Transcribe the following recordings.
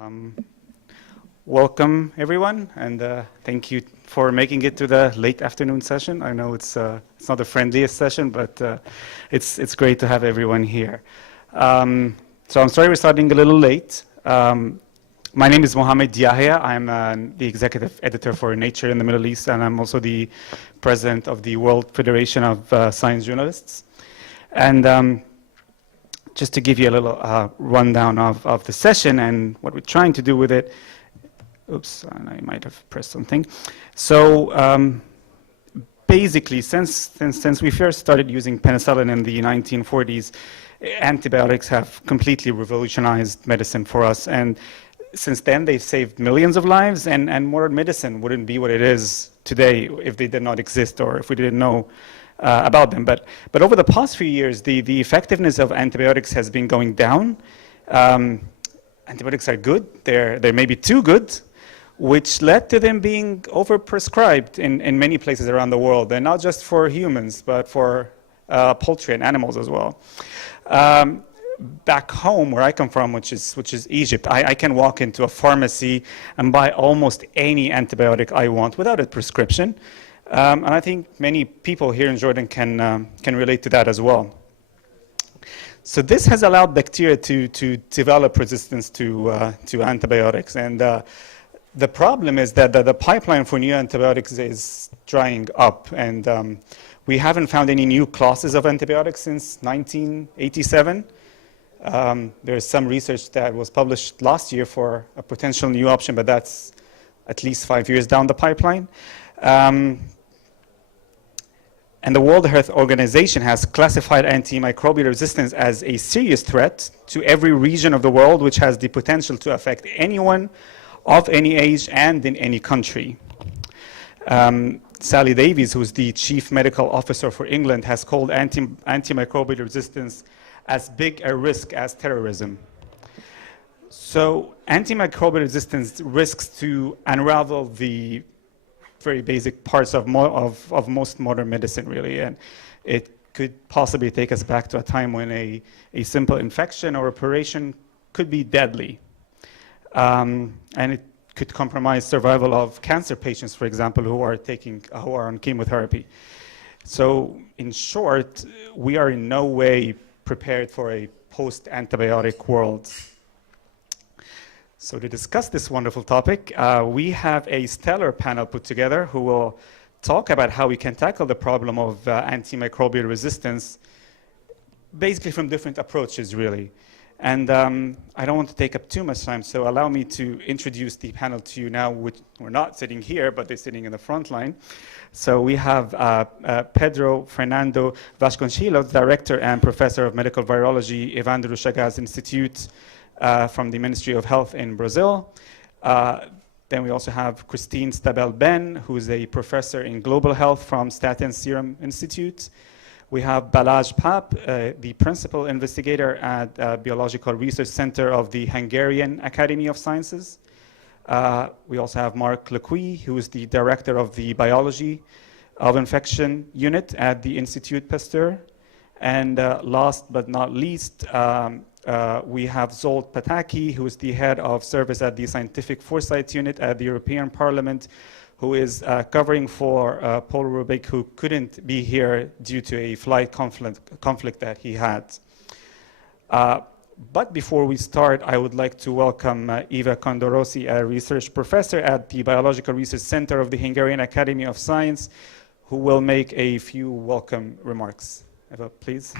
Um, Welcome, everyone, and thank you for making it to the late afternoon session. I know it's not the friendliest session, but it's great to have everyone here. So I'm sorry we're starting a little late. My name is Mohamed Yahya. I'm the executive editor for Nature in the Middle East, and I'm also the president of the World Federation of Science Journalists. And just to give you a little rundown of the session and what we're trying to do with it. Oops, I might have pressed something. So basically, since we first started using penicillin in the 1940s, antibiotics have completely revolutionized medicine for us. And since then, they've saved millions of lives, and modern medicine wouldn't be what it is today if they did not exist or if we didn't know about them. But over the past few years, the effectiveness of antibiotics has been going down. Antibiotics are good. They're maybe too good, which led to them being overprescribed in many places around the world, and not just for humans, but for poultry and animals as well. Back home, where I come from, which is Egypt, I can walk into a pharmacy and buy almost any antibiotic I want without a prescription. And I think many people here in Jordan can relate to that as well. So this has allowed bacteria to develop resistance to antibiotics. And the problem is that the pipeline for new antibiotics is drying up, and we haven't found any new classes of antibiotics since 1987. There's some research that was published last year for a potential new option, but that's at least 5 years down the pipeline. And the World Health Organization has classified antimicrobial resistance as a serious threat to every region of the world, which has the potential to affect anyone of any age and in any country. Sally Davies, who's the Chief Medical Officer for England, has called antimicrobial resistance as big a risk as terrorism. So antimicrobial resistance risks to unravel the very basic parts of most modern medicine, really. And it could possibly take us back to a time when a simple infection or operation could be deadly. And it could compromise survival of cancer patients, for example, who are on chemotherapy. So in short, we are in no way prepared for a post-antibiotic world. So to discuss this wonderful topic, we have a stellar panel put together who will talk about how we can tackle the problem of antimicrobial resistance, basically from different approaches, really. And I don't want to take up too much time, so allow me to introduce the panel to you now, which we're not sitting here, but they're sitting in the front line. So we have Pedro Fernando Vasconcelos, Director and Professor of Medical Virology, Evandro Chagas Institute from the Ministry of Health in Brazil. Then we also have Christine Stabell-Ben, who is a Professor in Global Health from Staten Serum Institute. We have Balázs Pap, the Principal Investigator at Biological Research Center of the Hungarian Academy of Sciences. We also have Marc Lecuy, who is the Director of the Biology of Infection Unit at the Institut Pasteur. And last but not least, we have Zsolt Pataki, who is the Head of Service at the Scientific Foresight Unit at the European Parliament, who is covering for Paul Rubik, who couldn't be here due to a flight conflict that he had. But before we start, I would like to welcome Eva Kondorosi, a research professor at the Biological Research Center of the Hungarian Academy of Science, who will make a few welcome remarks. Eva, please.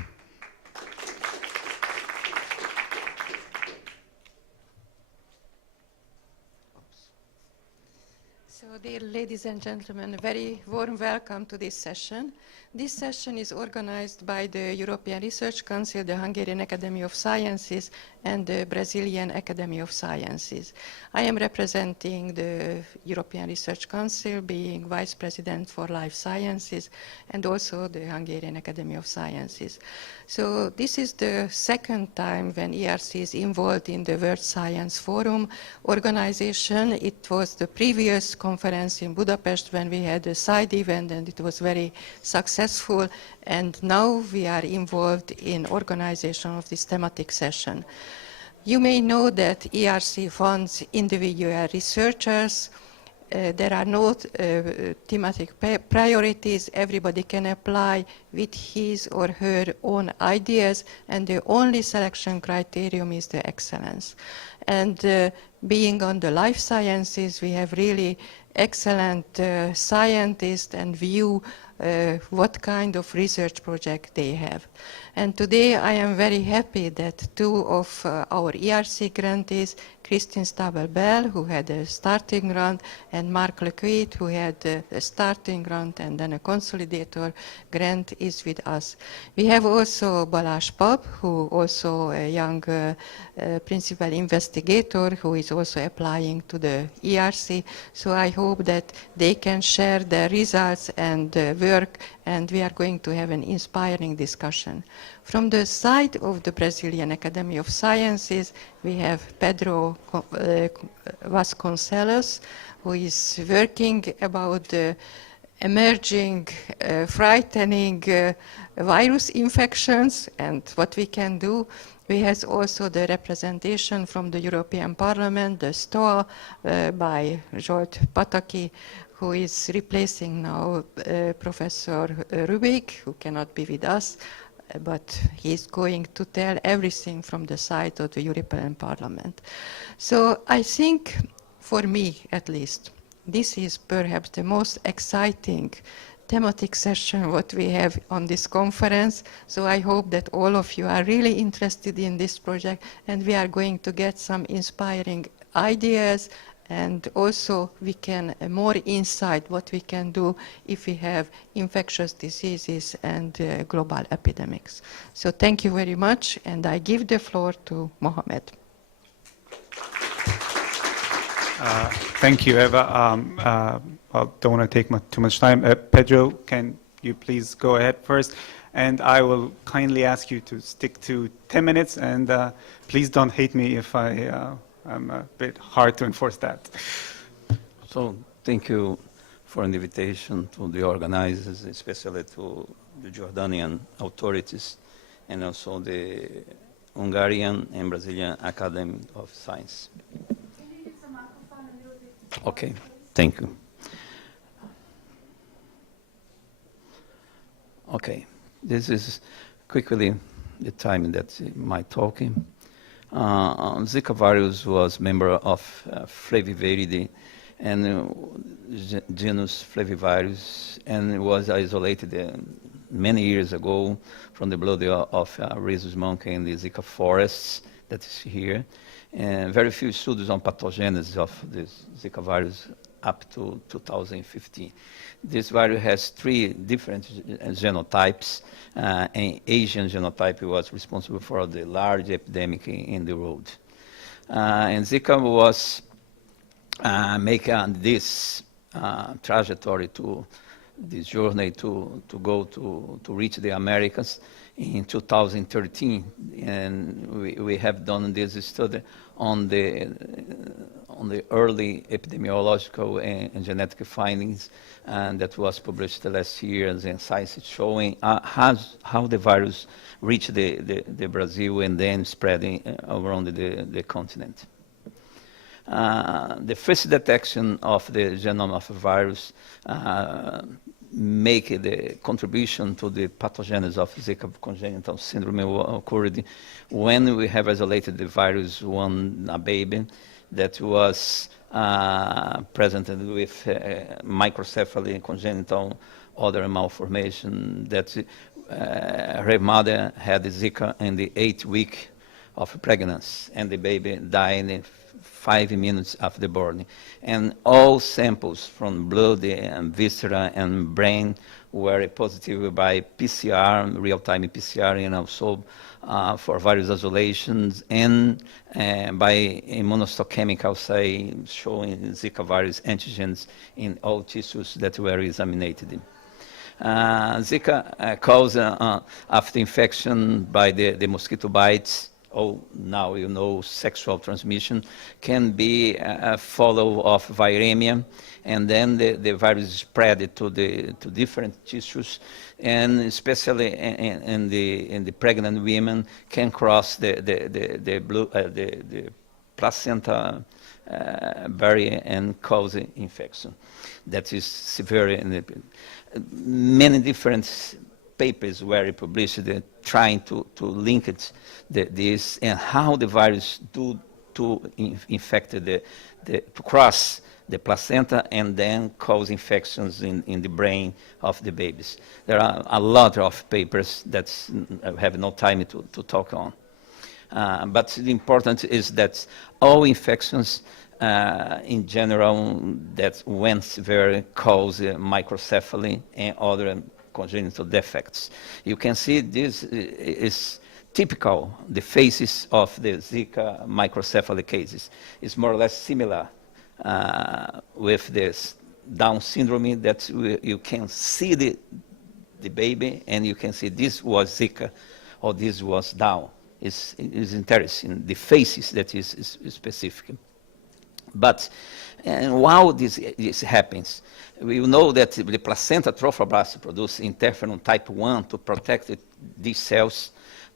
So, dear ladies and gentlemen, a very warm welcome to this session. This session is organized by the European Research Council, the Hungarian Academy of Sciences, and the Brazilian Academy of Sciences. I am representing the European Research Council, being Vice President for Life Sciences, and also the Hungarian Academy of Sciences. So this is the second time when ERC is involved in the World Science Forum organization. It was the previous conference in Budapest when we had a side event, and it was very successful. And now we are involved in organization of this thematic session. You may know that ERC funds individual researchers. There are no thematic priorities. Everybody can apply with his or her own ideas, and the only selection criterion is the excellence. And being on the life sciences, we have really excellent scientists and view what kind of research project they have. And today I am very happy that two of our ERC grantees, Christine Stabel-Bell, who had a starting grant, and Mark Lequit, who had a starting grant and then a consolidator grant, is with us. We have also Balázs Pap, who also a young principal investigator, who is also applying to the ERC. So I hope that they can share their results and work, and we are going to have an inspiring discussion. From the side of the Brazilian Academy of Sciences, we have Pedro Vasconcelos, who is working about the emerging, frightening virus infections and what we can do. We have also the representation from the European Parliament, the STOA, by Zsolt Pataki, who is replacing now Professor Rubik, who cannot be with us, but he's going to tell everything from the side of the European Parliament. So I think, for me at least, this is perhaps the most exciting thematic session what we have on this conference. So I hope that all of you are really interested in this project, and we are going to get some inspiring ideas, and also we can more insight what we can do if we have infectious diseases and global epidemics. So thank you very much, and I give the floor to Mohamed. Thank you, Eva. I don't want to take too much time. Pedro, can you please go ahead first? And I will kindly ask you to stick to 10 minutes, and please don't hate me if I'm a bit hard to enforce that. So thank you for an invitation to the organizers, especially to the Jordanian authorities, and also the Hungarian and Brazilian Academy of Science. Okay, thank you. Okay, this is quickly the time that my talking. Zika virus was member of Flaviviridae and genus Flavivirus, and was isolated many years ago from the blood of rhesus monkey in the Zika forests that is here. And very few studies on pathogenesis of this Zika virus up to 2015. This virus has three different genotypes. An Asian genotype was responsible for the large epidemic in the world. And Zika was making this trajectory to this journey to go to reach the Americas in 2013, and we have done this study on the early epidemiological and genetic findings, and that was published last year in Science, showing how the virus reached the Brazil and then spreading around the continent. The first detection of the genome of a virus make the contribution to the pathogenesis of Zika congenital syndrome occurred when we have isolated the virus a baby that was presented with microcephaly, congenital other malformation, that her mother had Zika in the 8th week of pregnancy, and the baby died in 5 minutes after born. And all samples from blood and viscera and brain were positive by PCR, real-time PCR, and also for virus isolations, and by immunohistochemical assay showing Zika virus antigens in all tissues that were examined. Zika caused after infection by the mosquito bites oh, now you know sexual transmission, can be a follow of viremia, and then the virus is spread to different tissues, and especially in the pregnant women can cross the placenta barrier and cause infection. That is severe. In many different papers were published trying to link it, this and how the virus do to infect to cross the placenta and then cause infections in the brain of the babies. There are a lot of papers that I have no time to talk on. But the important is that all infections in general that when severe cause microcephaly and other congenital defects. You can see this is typical, the faces of the Zika microcephaly cases. It's more or less similar with this Down syndrome that you can see the baby and you can see this was Zika or this was Down. It's interesting, the faces that is specific. But while this happens, we know that the placenta trophoblast produces interferon type 1 to protect these cells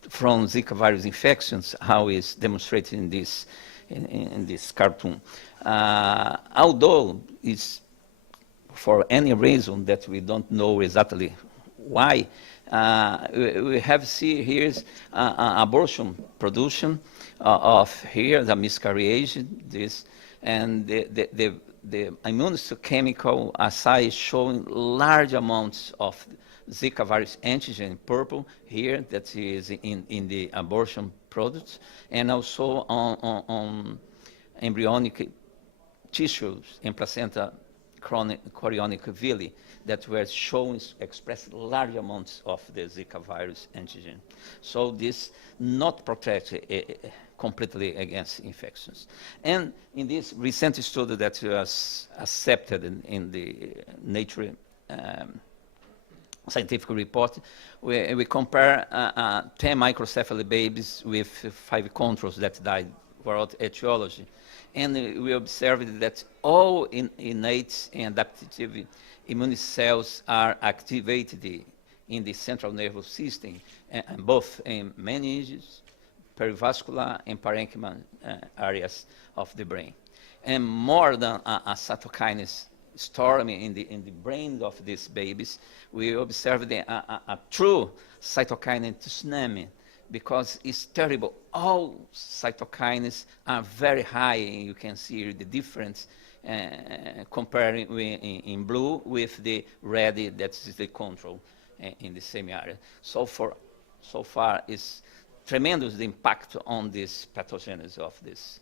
from Zika virus infections, how is demonstrated in this cartoon. Although it's for any reason that we don't know exactly why, we have see here abortion production of here the miscarriage, this, and the immunohistochemical assay showing large amounts of Zika virus antigen purple here that is in the abortion products, and also on embryonic tissues in placenta chorionic villi that were shown expressed large amounts of the Zika virus antigen. So this not protect completely against infections. And in this recent study that was accepted in the Nature scientific report, we compare 10 microcephaly babies with 5 controls that died without etiology. And we observed that all innate and adaptive immune cells are activated in the central nervous system, both in meninges, perivascular, and parenchyma areas of the brain. And more than a cytokinase storm in the brain of these babies, we observed a true cytokine tsunami, because it's terrible. All cytokines are very high, and you can see the difference comparing in blue with the red, that is the control in the same area. So far, it's tremendous the impact on this pathogenesis of this.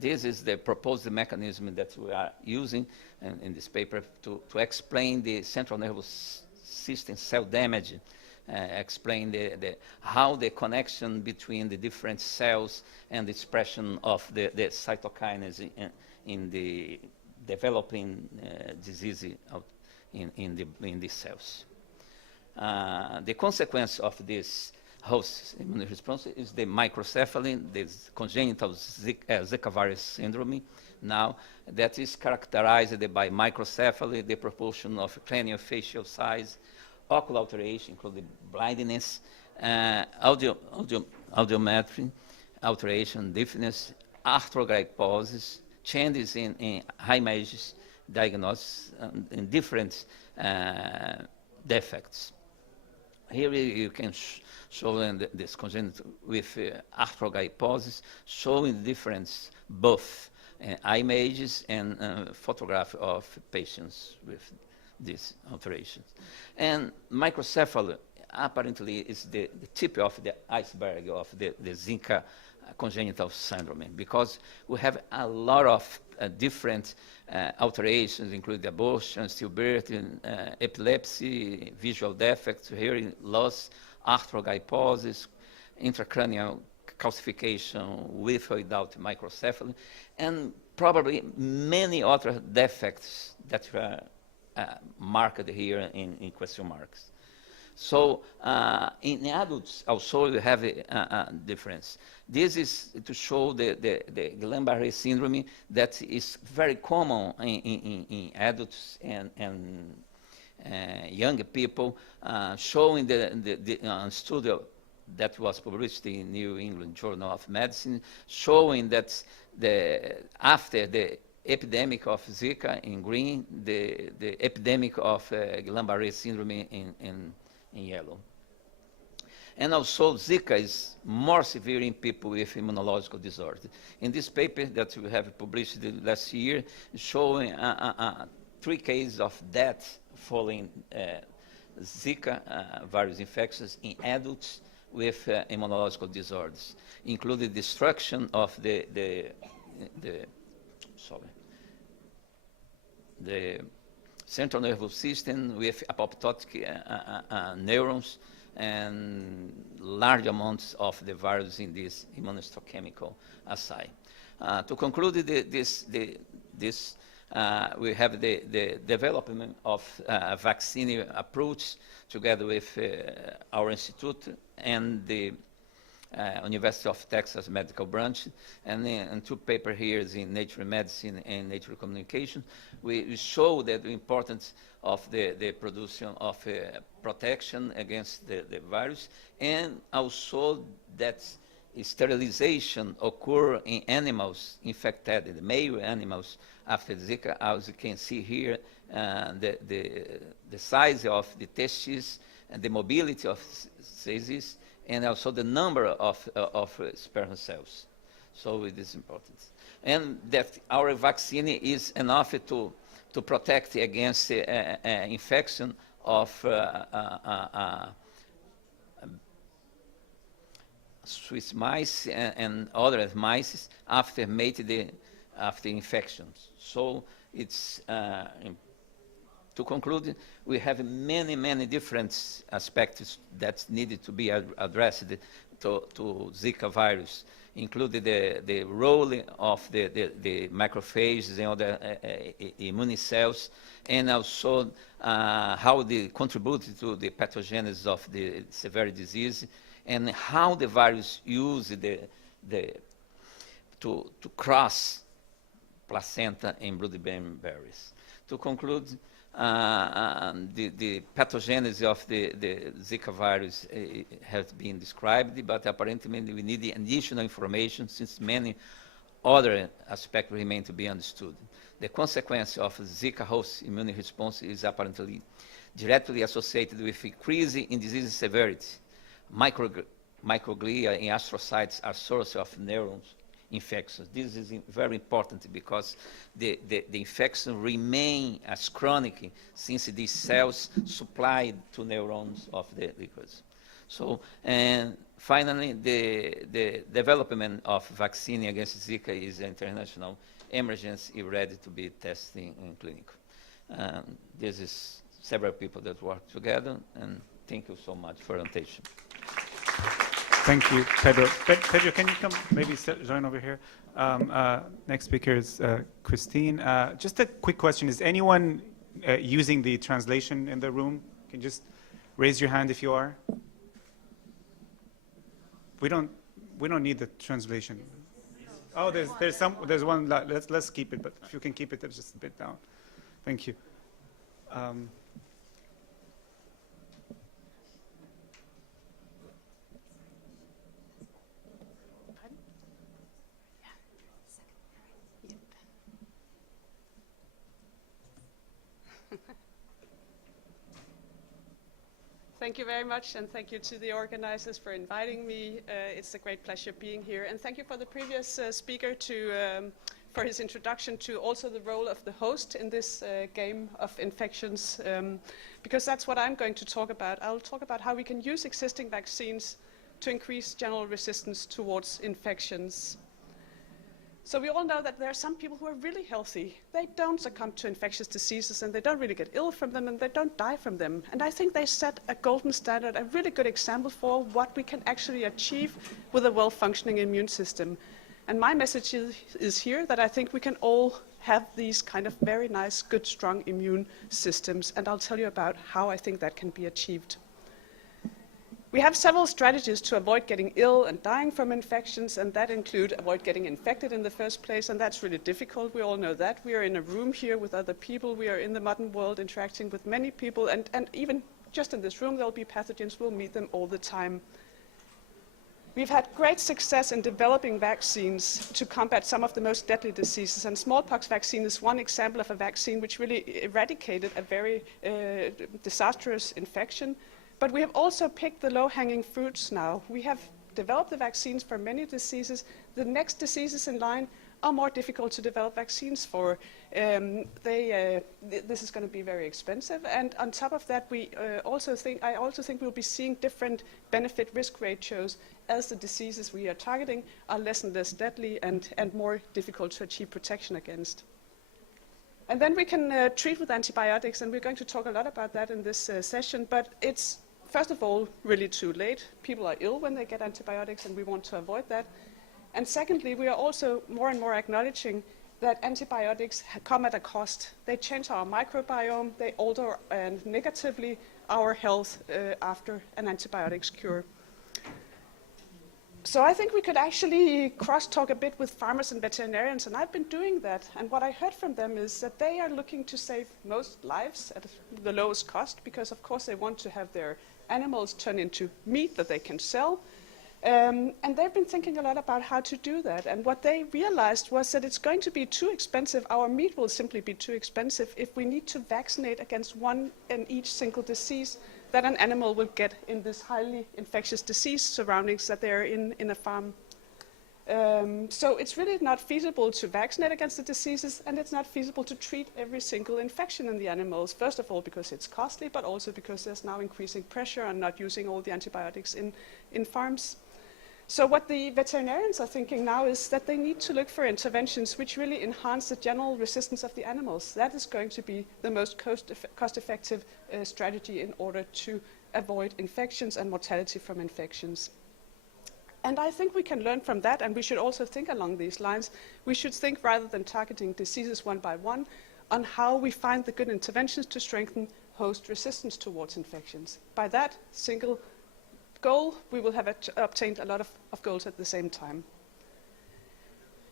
This is the proposed mechanism that we are using in this paper to explain the central nervous system cell damage, explain how the connection between the different cells and the expression of the cytokines in the developing disease in these cells. The consequence of this host immune response is the microcephaly, this congenital Zika virus syndrome, now that is characterized by microcephaly, the proportion of craniofacial size, ocular alteration, including blindness, audiometry, alteration, deafness, arthrogryposis, changes in high images diagnosis, in different defects. Here you can show this congenital with arthrogryposis, showing the difference both eye images and photograph of patients with these alterations. And microcephaly apparently is the tip of the iceberg of the Zika congenital syndrome, because we have a lot of different alterations, including abortion, stillbirth, epilepsy, visual defects, hearing loss, arthrogryposis, intracranial calcification with or without microcephaly, and probably many other defects that were marked here in question marks. So in adults also you have a difference. This is to show the Guillain-Barré syndrome that is very common in adults and young people, showing the study that was published in New England Journal of Medicine, showing that after the epidemic of Zika in green, the epidemic of Guillain-Barré syndrome in yellow. And also Zika is more severe in people with immunological disorders. In this paper that we have published last year, showing 3 cases of death following Zika virus infections in adults with immunological disorders, including destruction of the central nervous system with apoptotic neurons and large amounts of the virus in this immunohistochemical assay. To conclude this, we have the development of a vaccine approach together with our institute and the University of Texas Medical Branch, and 2 papers here in Nature Medicine and Nature Communication. We show that the importance of the production of protection against the virus, and also that sterilization occur in animals infected, the male animals after Zika. As you can see here, the size of the testes and the mobility of cysts, and also the number of sperm cells. So it is important. And that our vaccine is enough to protect against infection of Swiss mice and other mice after after infections. So it's to conclude, we have many different aspects that needed to be addressed to Zika virus, including the role of the macrophages and other immune cells, and also how they contribute to the pathogenesis of the severe disease, and how the virus use to cross placenta and blood-brain barriers. To conclude, the pathogenesis of the Zika virus has been described, but apparently we need additional information since many other aspects remain to be understood. The consequence of Zika host immune response is apparently directly associated with increase in disease severity. Microglia and astrocytes are source of neurons infections. This is very important because the infection remain as chronic since these cells supply to neurons of the liquids. So, and finally, the development of vaccine against Zika is an international emergency ready to be tested in clinic. This is several people that work together, and thank you so much for your attention. Thank you, Pedro. Pedro, can you come maybe join over here? Next speaker is Christine. Just a quick question. Is anyone using the translation in the room? Can you just raise your hand if you are? We don't need the translation. Oh, there's one. Let's keep it, but if you can keep it just a bit down. Thank you. Thank you very much, and thank you to the organizers for inviting me. It's a great pleasure being here, and thank you for the previous speaker for his introduction to also the role of the host in this game of infections, because that's what I'm going to talk about. I'll talk about how we can use existing vaccines to increase general resistance towards infections. So we all know that there are some people who are really healthy. They don't succumb to infectious diseases, and they don't really get ill from them, and they don't die from them. And I think they set a golden standard, a really good example for what we can actually achieve with a well-functioning immune system. And my message is here that I think we can all have these kind of very nice, good, strong immune systems. And I'll tell you about how I think that can be achieved. We have several strategies to avoid getting ill and dying from infections, and that include avoid getting infected in the first place, and that's really difficult. We all know that. We are in a room here with other people. We are in the modern world interacting with many people, and even just in this room there'll be pathogens. We'll meet them all the time. We've had great success in developing vaccines to combat some of the most deadly diseases, and smallpox vaccine is one example of a vaccine which really eradicated a very disastrous infection. But we have also picked the low-hanging fruits now. We have developed the vaccines for many diseases. The next diseases in line are more difficult to develop vaccines for. This is going to be very expensive, and on top of that, I also think we'll be seeing different benefit-risk ratios as the diseases we are targeting are less and less deadly and more difficult to achieve protection against. And then we can treat with antibiotics, and we're going to talk a lot about that in this session, but it's first of all really too late. People are ill when they get antibiotics, and we want to avoid that. And secondly, we are also more and more acknowledging that antibiotics come at a cost. They change our microbiome, they alter negatively our health after an antibiotics cure. So I think we could actually cross-talk a bit with farmers and veterinarians, and I've been doing that. And what I heard from them is that they are looking to save most lives at the lowest cost, because of course they want to have their animals turn into meat that they can sell. And they've been thinking a lot about how to do that. And what they realized was that it's going to be too expensive. Our meat will simply be too expensive if we need to vaccinate against one and each single disease that an animal will get in this highly infectious disease surroundings that they're in a farm. So it's really not feasible to vaccinate against the diseases, and it's not feasible to treat every single infection in the animals. First of all, because it's costly, but also because there's now increasing pressure on not using all the antibiotics in farms. So what the veterinarians are thinking now is that they need to look for interventions which really enhance the general resistance of the animals. That is going to be the most cost-effective strategy in order to avoid infections and mortality from infections. And I think we can learn from that, and we should also think along these lines. We should think, rather than targeting diseases one by one, on how we find the good interventions to strengthen host resistance towards infections. By that single goal, we will have obtained a lot of goals at the same time.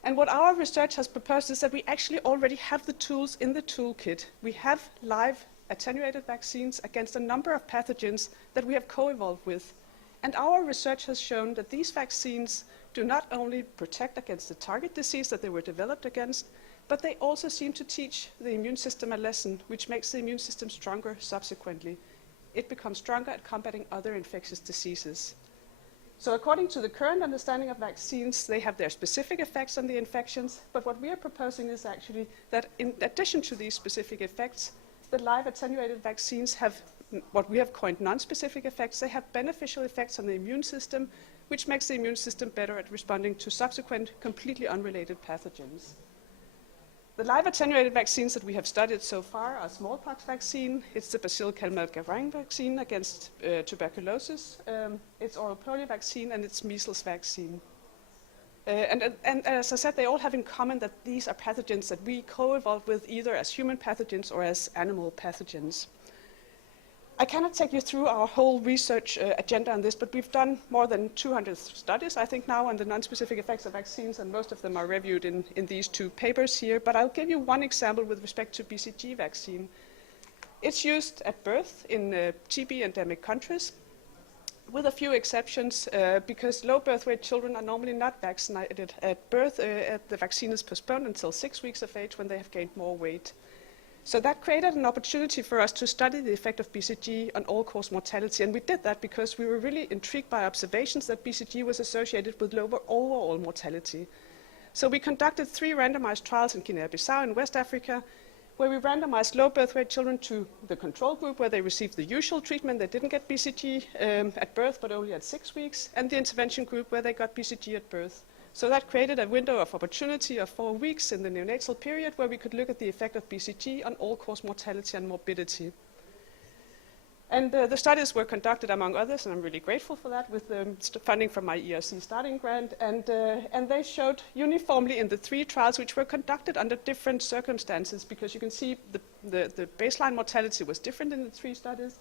And what our research has proposed is that we actually already have the tools in the toolkit. We have live attenuated vaccines against a number of pathogens that we have co-evolved with. And our research has shown that these vaccines do not only protect against the target disease that they were developed against, but they also seem to teach the immune system a lesson, which makes the immune system stronger subsequently. It becomes stronger at combating other infectious diseases. So according to the current understanding of vaccines, they have their specific effects on the infections, but what we are proposing is actually that in addition to these specific effects, the live attenuated vaccines have what we have coined non-specific effects. They have beneficial effects on the immune system, which makes the immune system better at responding to subsequent, completely unrelated pathogens. The live attenuated vaccines that we have studied so far are smallpox vaccine, it's the Bacille-Calmette-Guerin vaccine against tuberculosis, it's oral polio vaccine, and it's measles vaccine. And as I said, they all have in common that these are pathogens that we co-evolved with either as human pathogens or as animal pathogens. I cannot take you through our whole research agenda on this, but we've done more than 200 studies, I think, now on the non-specific effects of vaccines, and most of them are reviewed in these two papers here. But I'll give you one example with respect to BCG vaccine. It's used at birth in TB endemic countries, with a few exceptions, because low birth weight children are normally not vaccinated at birth. The vaccine is postponed until 6 weeks of age when they have gained more weight. So that created an opportunity for us to study the effect of BCG on all-cause mortality, and we did that because we were really intrigued by observations that BCG was associated with lower overall mortality. So we conducted 3 randomized trials in Guinea-Bissau in West Africa, where we randomized low birth weight children to the control group, where they received the usual treatment. They didn't get BCG at birth, but only at 6 weeks, and the intervention group, where they got BCG at birth. So that created a window of opportunity of 4 weeks in the neonatal period, where we could look at the effect of BCG on all-cause mortality and morbidity. And the studies were conducted, among others, and I'm really grateful for that, with funding from my IIIC starting grant. And they showed uniformly in the 3 trials, which were conducted under different circumstances, because you can see the baseline mortality was different in the 3 studies.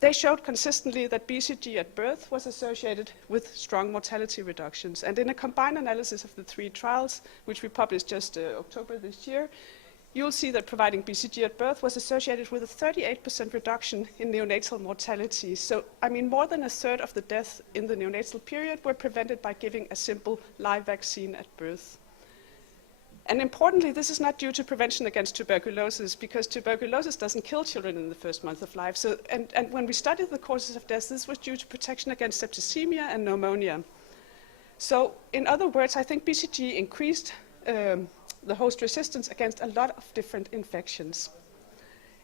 They showed consistently that BCG at birth was associated with strong mortality reductions. And in a combined analysis of the 3 trials, which we published just October this year, you'll see that providing BCG at birth was associated with a 38% reduction in neonatal mortality. So, I mean, more than a third of the deaths in the neonatal period were prevented by giving a simple live vaccine at birth. And importantly, this is not due to prevention against tuberculosis, because tuberculosis doesn't kill children in the first month of life. So, and when we studied the causes of death, this was due to protection against septicemia and pneumonia. So, in other words, I think BCG increased the host resistance against a lot of different infections.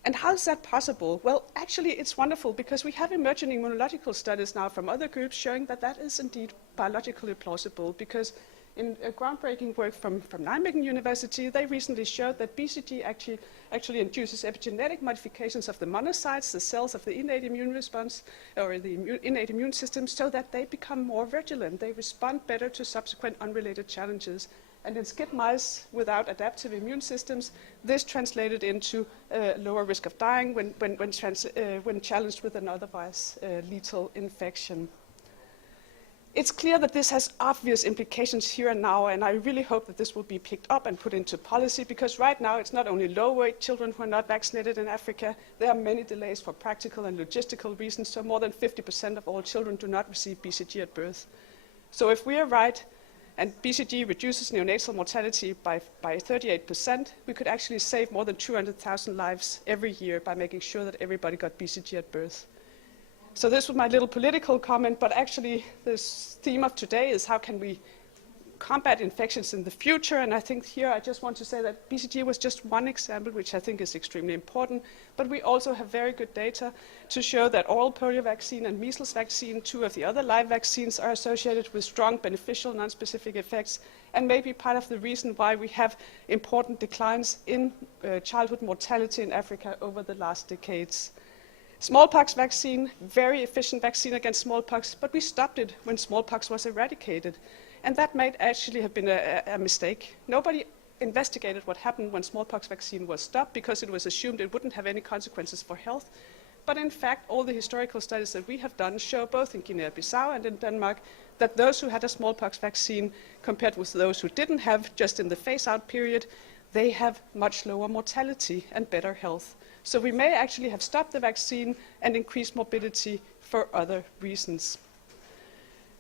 And how is that possible? Well, actually, it's wonderful, because we have emerging immunological studies now from other groups showing that that is indeed biologically plausible, because in a groundbreaking work from Nijmegen University, they recently showed that BCG actually induces epigenetic modifications of the monocytes, the cells of the innate immune response, or the innate immune system, so that they become more vigilant. They respond better to subsequent unrelated challenges. And in SCID mice without adaptive immune systems, this translated into lower risk of dying when challenged with an otherwise lethal infection. It's clear that this has obvious implications here and now, and I really hope that this will be picked up and put into policy, because right now it's not only low-weight children who are not vaccinated in Africa, there are many delays for practical and logistical reasons, so more than 50% of all children do not receive BCG at birth. So if we are right, and BCG reduces neonatal mortality by 38%, we could actually save more than 200,000 lives every year by making sure that everybody got BCG at birth. So this was my little political comment, but actually this theme of today is how can we combat infections in the future, and I think here I just want to say that BCG was just one example, which I think is extremely important, but we also have very good data to show that oral polio vaccine and measles vaccine, 2 of the other live vaccines, are associated with strong beneficial non-specific effects, and maybe part of the reason why we have important declines in childhood mortality in Africa over the last decades. Smallpox vaccine, very efficient vaccine against smallpox, but we stopped it when smallpox was eradicated. And that might actually have been a mistake. Nobody investigated what happened when smallpox vaccine was stopped, because it was assumed it wouldn't have any consequences for health. But in fact, all the historical studies that we have done show, both in Guinea-Bissau and in Denmark, that those who had a smallpox vaccine compared with those who didn't have, just in the phase-out period, they have much lower mortality and better health. So we may actually have stopped the vaccine and increased morbidity for other reasons.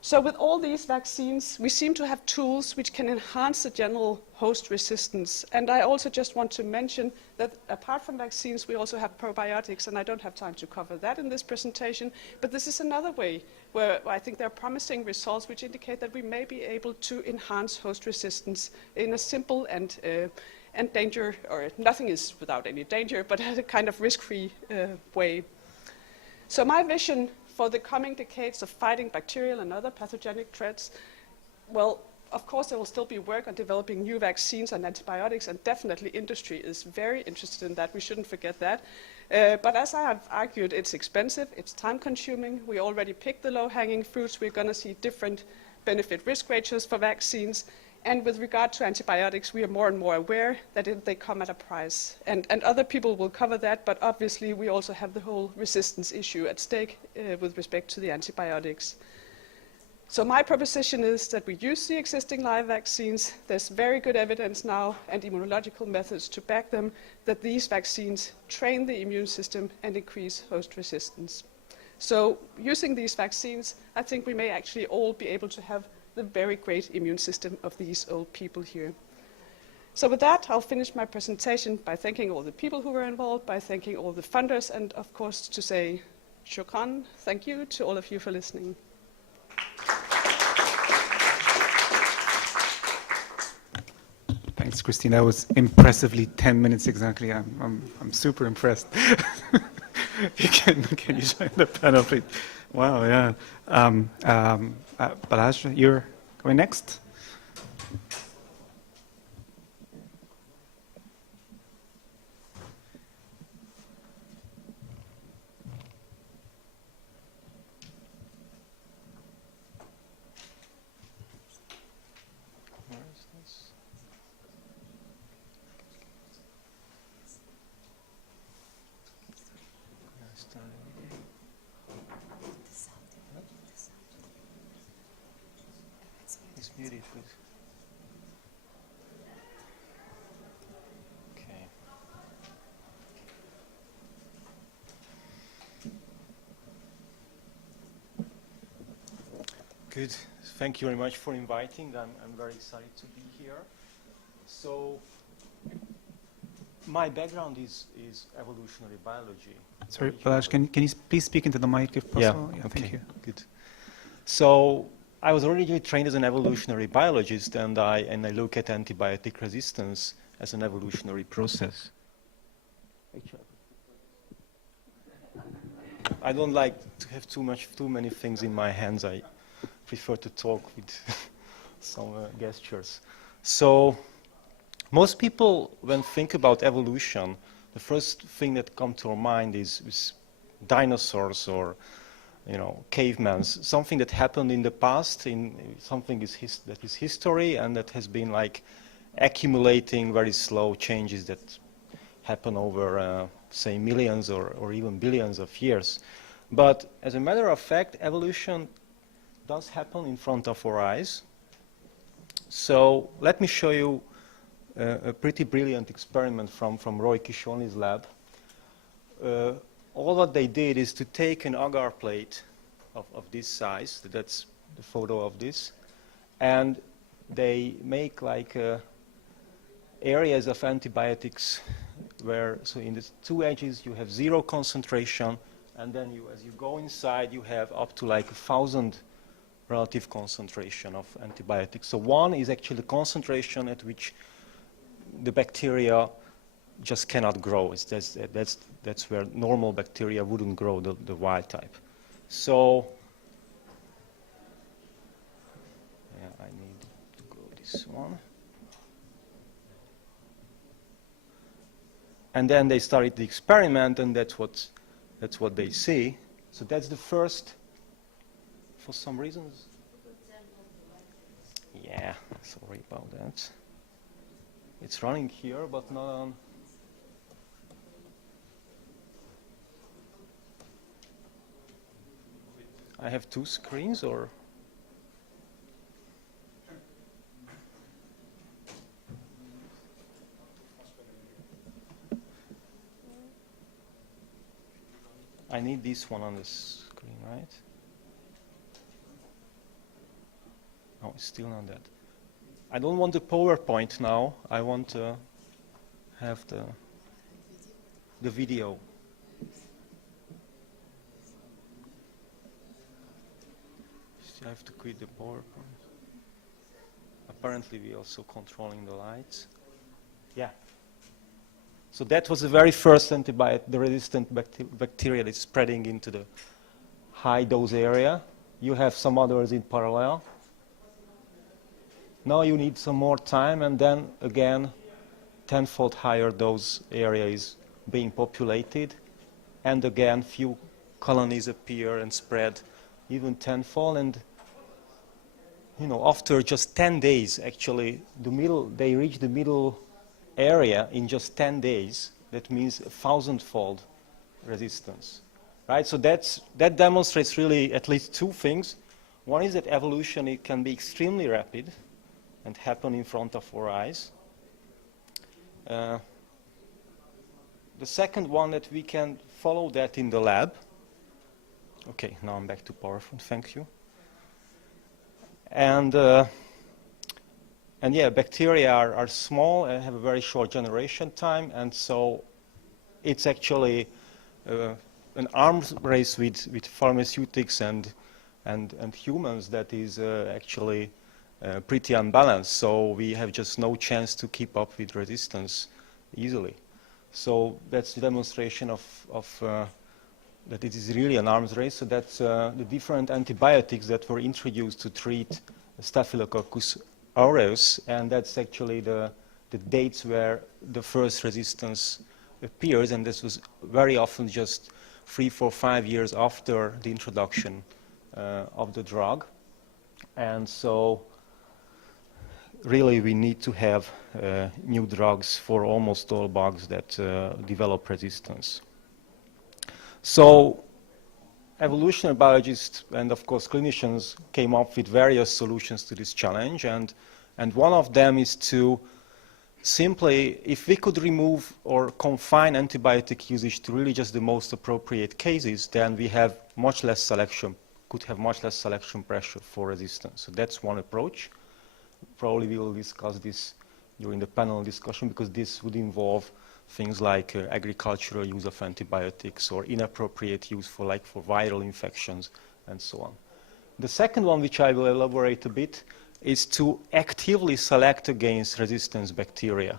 So with all these vaccines, we seem to have tools which can enhance the general host resistance. And I also just want to mention that apart from vaccines, we also have probiotics, and I don't have time to cover that in this presentation, but this is another way where I think there are promising results which indicate that we may be able to enhance host resistance in a simple and danger, or nothing is without any danger, but a kind of risk-free way. So my vision for the coming decades of fighting bacterial and other pathogenic threats, well, of course there will still be work on developing new vaccines and antibiotics, and definitely industry is very interested in that. We shouldn't forget that. But as I have argued, it's expensive, it's time-consuming. We already picked the low-hanging fruits. We're going to see different benefit-risk ratios for vaccines. And with regard to antibiotics, we are more and more aware that they come at a price. And other people will cover that, but obviously we also have the whole resistance issue at stake with respect to the antibiotics. So my proposition is that we use the existing live vaccines. There's very good evidence now and immunological methods to back them that these vaccines train the immune system and increase host resistance. So using these vaccines, I think we may actually all be able to have the very great immune system of these old people here. So with that, I'll finish my presentation by thanking all the people who were involved, by thanking all the funders, and of course to say shukran, thank you to all of you for listening. Thanks, Christine. That was impressively 10 minutes exactly. I'm super impressed. Can you join the panel, please? Wow, yeah. Balazs, you're going next. Just mute it, please. Okay. Good. Thank you very much for inviting. I'm very excited to be here. So, my background is evolutionary biology. Sorry, Balazs, can you please speak into the mic if possible? Yeah, Thank okay, you. good. So, I was originally trained as an evolutionary biologist, and I look at antibiotic resistance as an evolutionary process. I don't like to have too many things in my hands. I prefer to talk with some gestures. So, most people, when think about evolution, the first thing that comes to our mind is dinosaurs or, you know, cavemen. Something that happened in the past, something that is history, and that has been like accumulating very slow changes that happen over, say, millions or even billions of years. But as a matter of fact, evolution does happen in front of our eyes. So let me show you a pretty brilliant experiment from Roy Kishoni's lab. All what they did is to take an agar plate of this size, that's the photo of this, and they make like areas of antibiotics where, so in the two edges you have 0 concentration, and then as you go inside you have up to like 1,000 relative concentration of antibiotics. So 1 is actually the concentration at which the bacteria just cannot grow. That's where normal bacteria wouldn't grow, the wild type. So, yeah, I need to go this one. And then they started the experiment, and that's what they see. So that's the first. For some reasons. Yeah, sorry about that. It's running here, but not on. I have 2 screens, or? I need this one on the screen, right? No, it's still not that. I don't want the PowerPoint now. I want to have the video. Still have to quit the PowerPoint. Apparently, we're also controlling the lights. Yeah. So that was the very first antibiotic, the resistant bacteria that's spreading into the high dose area. You have some others in parallel. Now you need some more time, and then again, 10-fold higher dose area is being populated, and again, few colonies appear and spread even 10-fold. And you know, after just 10 days, actually, they reach the middle area in just 10 days. That means 1,000-fold resistance, right? So that demonstrates really at least 2 things. One is that evolution, it can be extremely rapid and happen in front of our eyes. The second one, that we can follow that in the lab. Okay, now I'm back to PowerPoint, thank you. And yeah, bacteria are small and have a very short generation time, and so it's actually an arms race with pharmaceutics and humans that is actually pretty unbalanced. So we have just no chance to keep up with resistance easily. So that's the demonstration of that it is really an arms race. So that's the different antibiotics that were introduced to treat Staphylococcus aureus, and that's actually the dates where the first resistance appears, and this was very often just 3, 4, 5 years after the introduction of the drug. And so really we need to have new drugs for almost all bugs that develop resistance. So evolutionary biologists and, of course, clinicians came up with various solutions to this challenge, and one of them is to simply, if we could remove or confine antibiotic usage to really just the most appropriate cases, then we have much less selection, could have much less selection pressure for resistance. So that's one approach. Probably we will discuss this during the panel discussion, because this would involve things like agricultural use of antibiotics or inappropriate use for viral infections and so on. The second one, which I will elaborate a bit, is to actively select against resistance bacteria.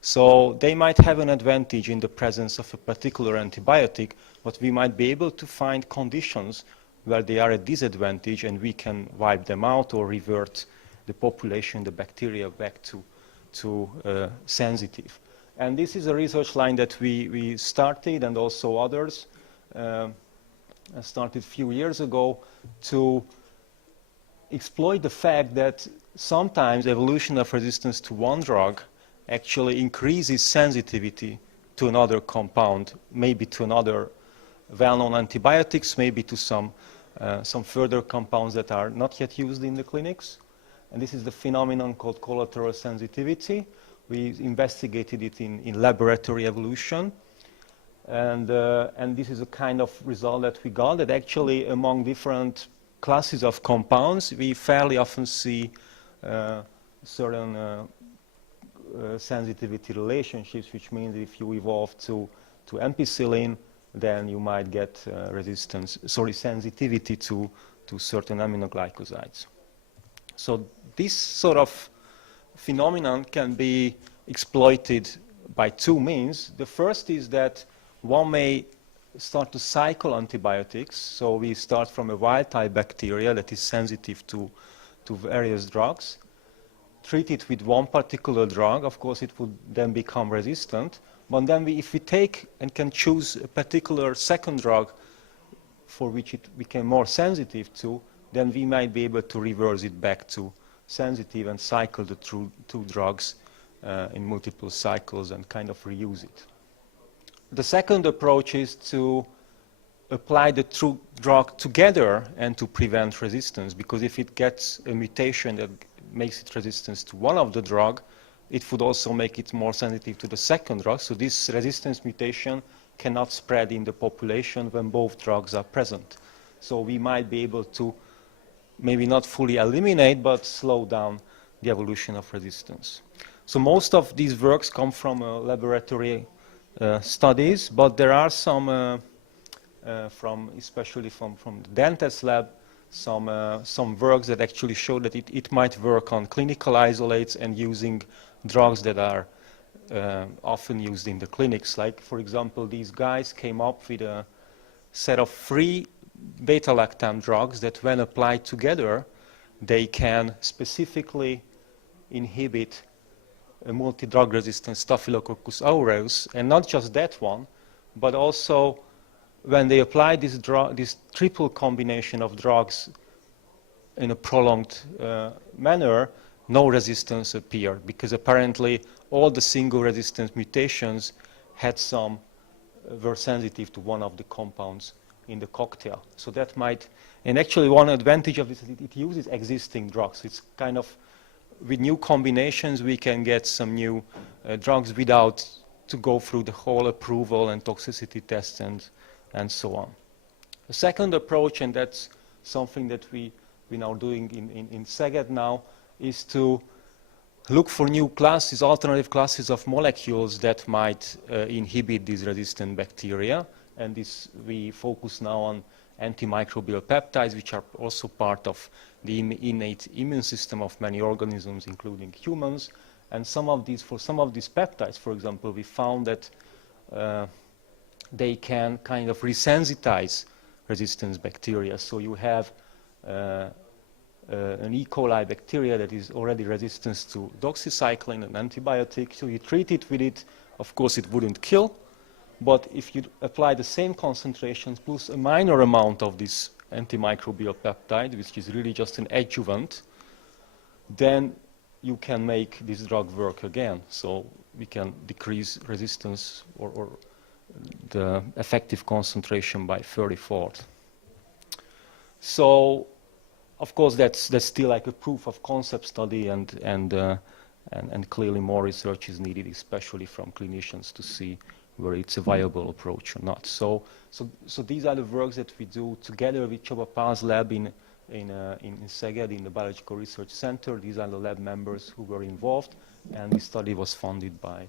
So they might have an advantage in the presence of a particular antibiotic, but we might be able to find conditions where they are at disadvantage, and we can wipe them out or revert the population, the bacteria, back to sensitive. And this is a research line that we started, and also others started a few years ago, to exploit the fact that sometimes evolution of resistance to one drug actually increases sensitivity to another compound, maybe to another well-known antibiotics, maybe to some further compounds that are not yet used in the clinics. And this is the phenomenon called collateral sensitivity. We investigated it in laboratory evolution. And this is a kind of result that we got, that actually among different classes of compounds, we fairly often see certain sensitivity relationships, which means if you evolve to ampicillin, then you might get sensitivity to certain aminoglycosides. So this sort of phenomenon can be exploited by two means. The first is that one may start to cycle antibiotics. So we start from a wild-type bacteria that is sensitive to various drugs, treat it with one particular drug. Of course, it would then become resistant. But then if we take and can choose a particular second drug for which it became more sensitive to, then we might be able to reverse it back to sensitive and cycle the two drugs in multiple cycles and kind of reuse it. The second approach is to apply the two drugs together and to prevent resistance, because if it gets a mutation that makes it resistant to one of the drug, it would also make it more sensitive to the second drug. So this resistance mutation cannot spread in the population when both drugs are present. So we might be able to maybe not fully eliminate, but slow down the evolution of resistance. So most of these works come from laboratory studies, but there are some, especially from the dentist lab, some works that actually show that it might work on clinical isolates and using drugs that are often used in the clinics. Like, for example, these guys came up with a set of 3 beta-lactam drugs that, when applied together, they can specifically inhibit a multi-drug resistant Staphylococcus aureus, and not just that one, but also when they apply this triple combination of drugs in a prolonged manner, no resistance appeared, because apparently all the single resistance mutations were sensitive to one of the compounds in the cocktail. So that might, and actually one advantage of this is it uses existing drugs. It's kind of, with new combinations, we can get some new drugs without to go through the whole approval and toxicity tests and so on. The second approach, and that's something that we're now doing in SEGED now, is to look for new classes, alternative classes of molecules that might inhibit these resistant bacteria. And this, we focus now on antimicrobial peptides, which are also part of the innate immune system of many organisms, including humans. And for some of these peptides, for example, we found that they can kind of resensitize resistance bacteria. So you have an E. coli bacteria that is already resistant to doxycycline, an antibiotic. So you treat it with it. Of course, it wouldn't kill. But if you apply the same concentrations plus a minor amount of this antimicrobial peptide, which is really just an adjuvant, then you can make this drug work again. So we can decrease resistance or the effective concentration by 30-fold. So, of course, that's still like a proof of concept study, and clearly more research is needed, especially from clinicians, to see whether it's a viable approach or not. So these are the works that we do together with Csaba Pál's lab in Szeged, in the Biological Research Center. These are the lab members who were involved, and this study was funded by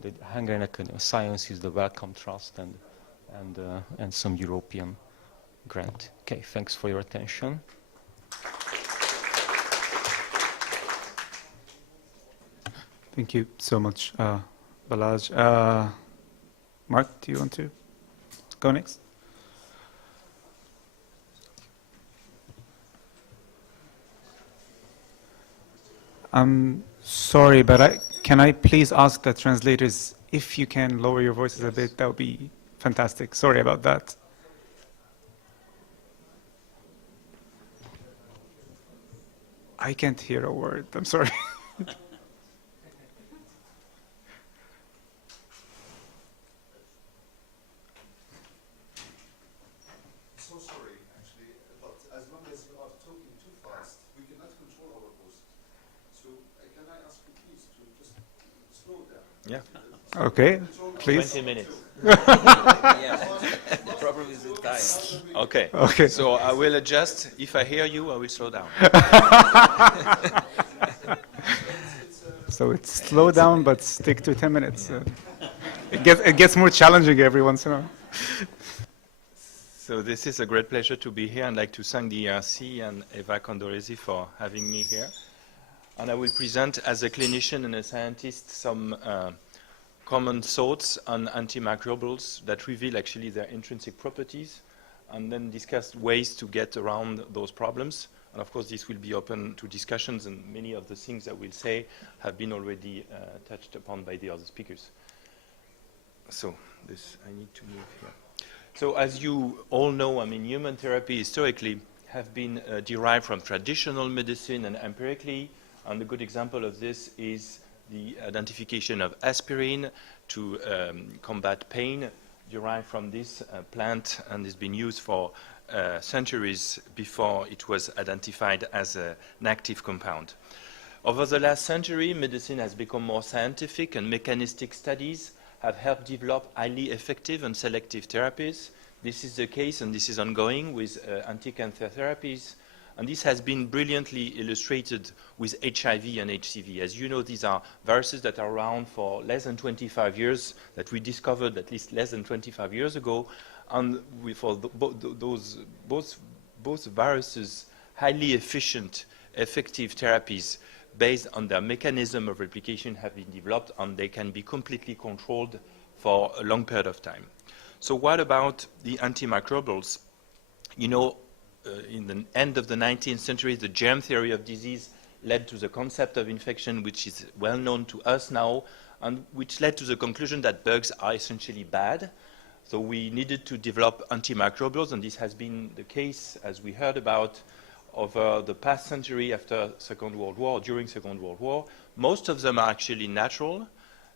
the Hungarian Academy of Sciences, the Wellcome Trust, and some European grant. Okay, thanks for your attention. Thank you so much, Balázs. Mark, do you want to go next? I'm sorry, but can I please ask the translators if you can lower your voices a bit? That would be fantastic. Sorry about that. I can't hear a word. I'm sorry. So sorry, actually, but as long as you are talking too fast, we cannot control our host. So can I ask you please to just slow down? Yeah. Okay, please. 20 minutes. The problem is the time. Okay. Okay. So I will adjust. If I hear you, I will slow down. So it's slow down, but stick to 10 minutes. It gets more challenging every once in a while. So this is a great pleasure to be here. I'd like to thank the IIIC and Eva Condoresi for having me here. And I will present as a clinician and a scientist some common thoughts on antimicrobials that reveal actually their intrinsic properties, and then discuss ways to get around those problems. And of course, this will be open to discussions, and many of the things that we'll say have been already touched upon by the other speakers. So I need to move here. So as you all know, I mean, human therapy historically have been derived from traditional medicine and empirically, and a good example of this is the identification of aspirin to combat pain, derived from this plant, and has been used for centuries before it was identified as an active compound. Over the last century, medicine has become more scientific, and mechanistic studies have helped develop highly effective and selective therapies. This is the case, and this is ongoing with anti-cancer therapies. And this has been brilliantly illustrated with HIV and HCV. As you know, these are viruses that are around for less than 25 years, that we discovered at least less than 25 years ago. And for both viruses, highly efficient, effective therapies based on their mechanism of replication have been developed, and they can be completely controlled for a long period of time. So what about the antimicrobials? You know, in the end of the 19th century, the germ theory of disease led to the concept of infection, which is well known to us now, and which led to the conclusion that bugs are essentially bad. So we needed to develop antimicrobials, and this has been the case, as we heard about, over the past century after Second World War, during Second World War. Most of them are actually natural.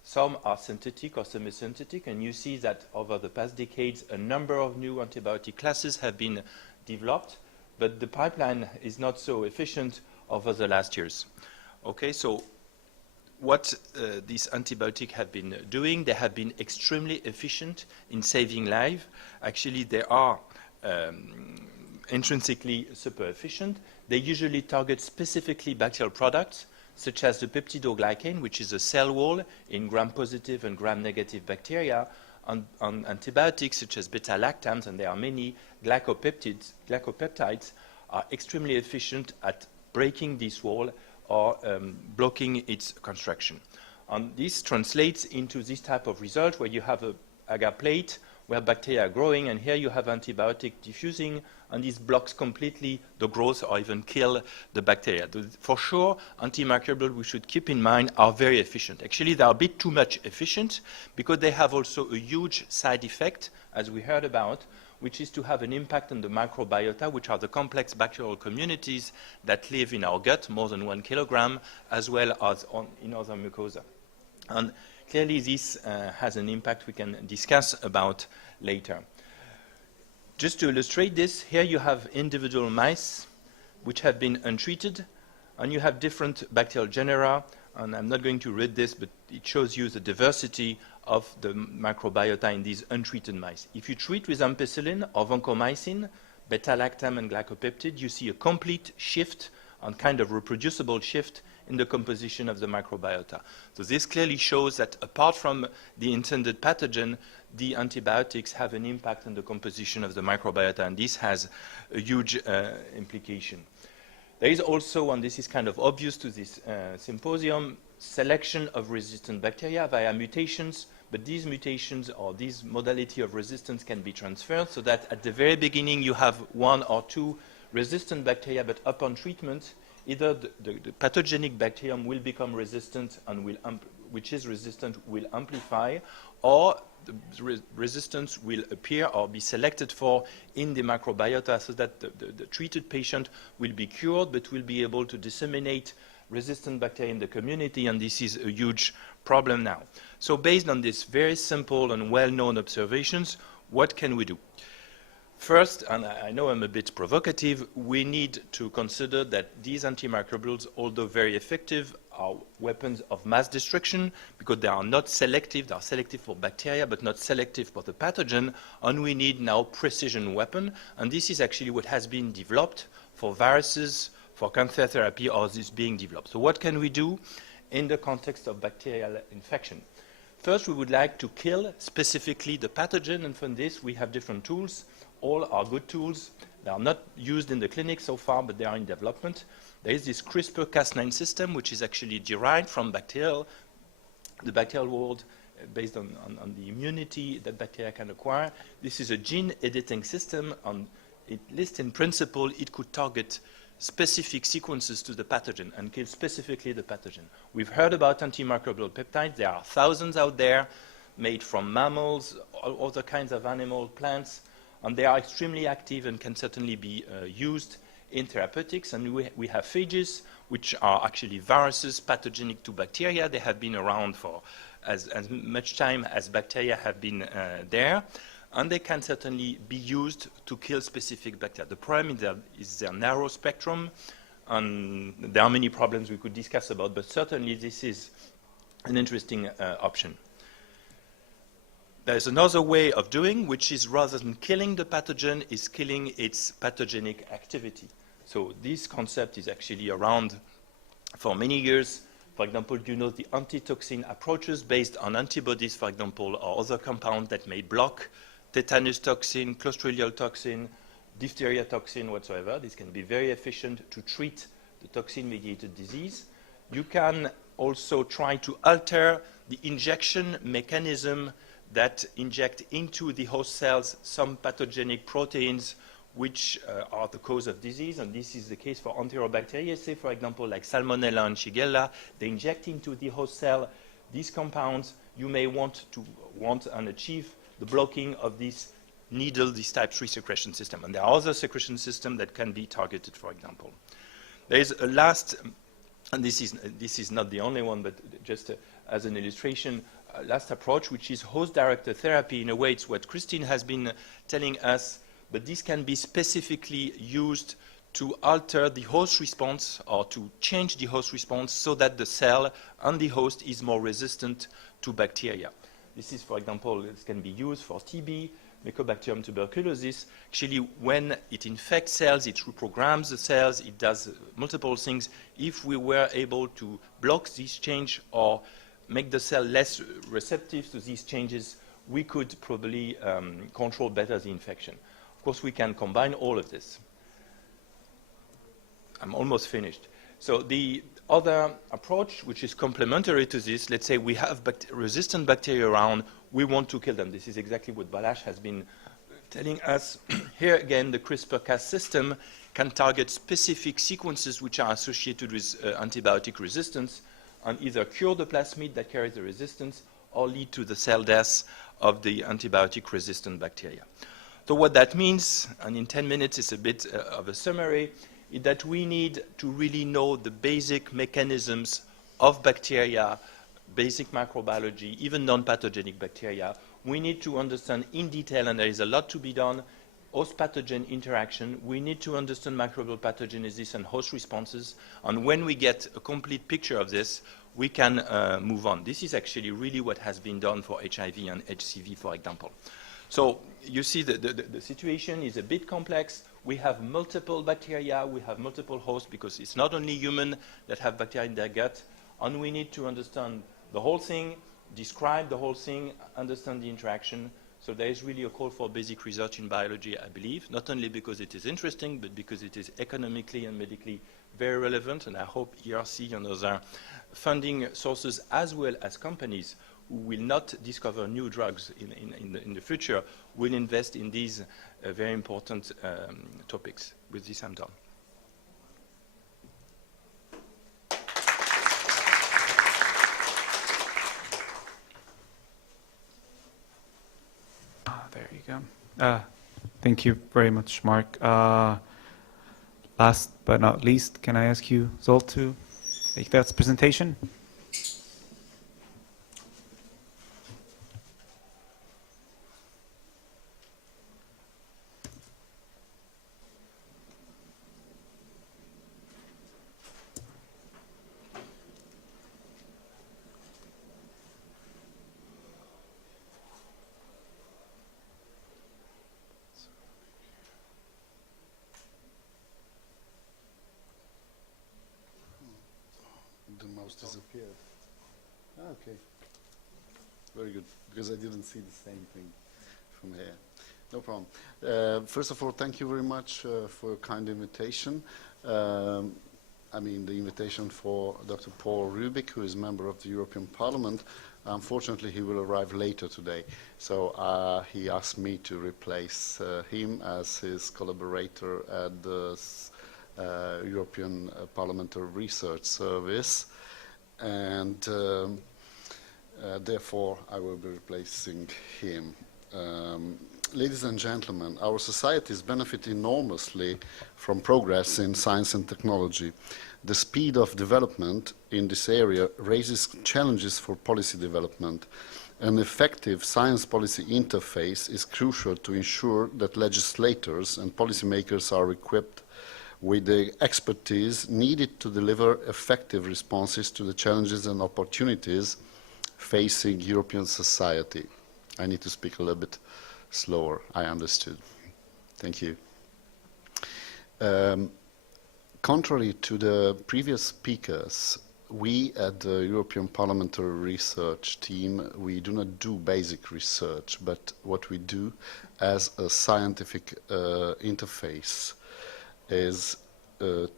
Some are synthetic or semi-synthetic, and you see that over the past decades, a number of new antibiotic classes have been developed, but the pipeline is not so efficient over the last years. Okay, so what these antibiotics have been doing, they have been extremely efficient in saving lives. Actually, they are intrinsically super efficient. They usually target specifically bacterial products, such as the peptidoglycan, which is a cell wall in gram-positive and gram-negative bacteria, on antibiotics such as beta-lactams, and there are many glycopeptides, are extremely efficient at breaking this wall or blocking its construction. And this translates into this type of result where you have an agar plate where bacteria are growing, and here you have antibiotic diffusing, and this blocks completely the growth or even kill the bacteria. For sure, antimicrobials, we should keep in mind, are very efficient. Actually, they are a bit too much efficient because they have also a huge side effect, as we heard about, which is to have an impact on the microbiota, which are the complex bacterial communities that live in our gut, more than 1 kilogram, as well as in other mucosa. And clearly, this has an impact we can discuss about later. Just to illustrate this, here you have individual mice which have been untreated, and you have different bacterial genera, and I'm not going to read this, but it shows you the diversity of the microbiota in these untreated mice. If you treat with ampicillin or vancomycin, beta-lactam and glycopeptide, you see a complete shift, and kind of reproducible shift in the composition of the microbiota. So this clearly shows that apart from the intended pathogen, the antibiotics have an impact on the composition of the microbiota, and this has a huge implication. There is also, and this is kind of obvious to this symposium, selection of resistant bacteria via mutations, but these mutations or this modality of resistance can be transferred so that at the very beginning you have one or two resistant bacteria, but upon treatment, either the pathogenic bacterium will become resistant and which is resistant will amplify, or the resistance will appear or be selected for in the microbiota so that the treated patient will be cured but will be able to disseminate resistant bacteria in the community, and this is a huge problem now. So based on these very simple and well-known observations, what can we do? First, and I know I'm a bit provocative, we need to consider that these antimicrobials, although very effective, are weapons of mass destruction because they are not selective. They are selective for bacteria, but not selective for the pathogen. And we need now precision weapon. And this is actually what has been developed for viruses, for cancer therapy, or is being developed. So what can we do in the context of bacterial infection? First, we would like to kill specifically the pathogen, and for this we have different tools. All are good tools. They are not used in the clinic so far, but they are in development. There is this CRISPR-Cas9 system, which is actually derived from the bacterial world, based on the immunity that bacteria can acquire. This is a gene editing system, and at least in principle, it could target specific sequences to the pathogen and kill specifically the pathogen. We've heard about antimicrobial peptides. There are thousands out there made from mammals, all other kinds of animal, plants, and they are extremely active and can certainly be used in therapeutics. And we have phages, which are actually viruses pathogenic to bacteria. They have been around for as much time as bacteria have been there. And they can certainly be used to kill specific bacteria. The problem is their narrow spectrum, and there are many problems we could discuss about, but certainly this is an interesting option. There's another way of doing, which is rather than killing the pathogen, is killing its pathogenic activity. So this concept is actually around for many years. For example, you know the antitoxin approaches based on antibodies, for example, or other compounds that may block tetanus toxin, clostridial toxin, diphtheria toxin, whatsoever. This can be very efficient to treat the toxin-mediated disease. You can also try to alter the injection mechanism that inject into the host cells some pathogenic proteins which are the cause of disease, and this is the case for Enterobacteriaceae, for example, like Salmonella and Shigella. They inject into the host cell these compounds. You may want and achieve the blocking of this needle, this type 3 secretion system. And there are other secretion systems that can be targeted, for example. There is a last, and this is not the only one, but just as an illustration, last approach, which is host-directed therapy. In a way, it's what Christine has been telling us, but this can be specifically used to alter the host response or to change the host response so that the cell and the host is more resistant to bacteria. This is, for example, this can be used for TB, Mycobacterium tuberculosis. Actually, when it infects cells, it reprograms the cells, it does multiple things. If we were able to block this change or make the cell less receptive to these changes, we could probably control better the infection. Of course, we can combine all of this. I'm almost finished. So the other approach, which is complementary to this, let's say we have resistant bacteria around, we want to kill them. This is exactly what Balázs has been telling us. Here again, the CRISPR-Cas system can target specific sequences which are associated with antibiotic resistance and either cure the plasmid that carries the resistance or lead to the cell death of the antibiotic-resistant bacteria. So what that means, and in 10 minutes it's a bit of a summary, is that we need to really know the basic mechanisms of bacteria, basic microbiology, even non-pathogenic bacteria. We need to understand in detail, and there is a lot to be done, host-pathogen interaction. We need to understand microbial pathogenesis and host responses. And when we get a complete picture of this, we can move on. This is actually really what has been done for HIV and HCV, for example. So you see the situation is a bit complex. We have multiple bacteria, we have multiple hosts, because it's not only human that have bacteria in their gut, and we need to understand the whole thing, describe the whole thing, understand the interaction. So there is really a call for basic research in biology, I believe, not only because it is interesting, but because it is economically and medically very relevant, and I hope IIIC and other funding sources, as well as companies who will not discover new drugs in the future, will invest in these very important topics. With this, I'm done. There you go. Thank you very much, Mark. Last but not least, can I ask you, Zsolt, to make that presentation? The mouse disappeared. Okay. Very good, because I didn't see the same thing from here. No problem. First of all, thank you very much for your kind invitation. I mean, the invitation for Dr. Paul Rubik, who is a member of the European Parliament. Unfortunately, he will arrive later today. So he asked me to replace him as his collaborator at the European Parliamentary Research Service, and therefore I will be replacing him. Ladies and gentlemen, our societies benefit enormously from progress in science and technology. The speed of development in this area raises challenges for policy development. An effective science policy interface is crucial to ensure that legislators and policymakers are equipped with the expertise needed to deliver effective responses to the challenges and opportunities facing European society. I need to speak a little bit slower, I understood. Thank you. Contrary to the previous speakers, we at the European Parliamentary Research Team, we do not do basic research, but what we do as a scientific interface is to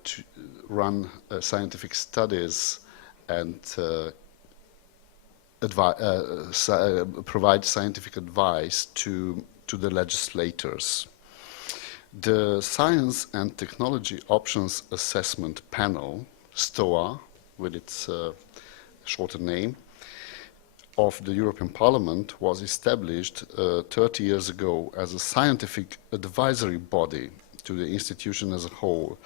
run scientific studies and provide scientific advice to the legislators. The Science and Technology Options Assessment Panel, STOA, with its shorter name, of the European Parliament was established 30 years ago as a scientific advisory body to the institution as a whole.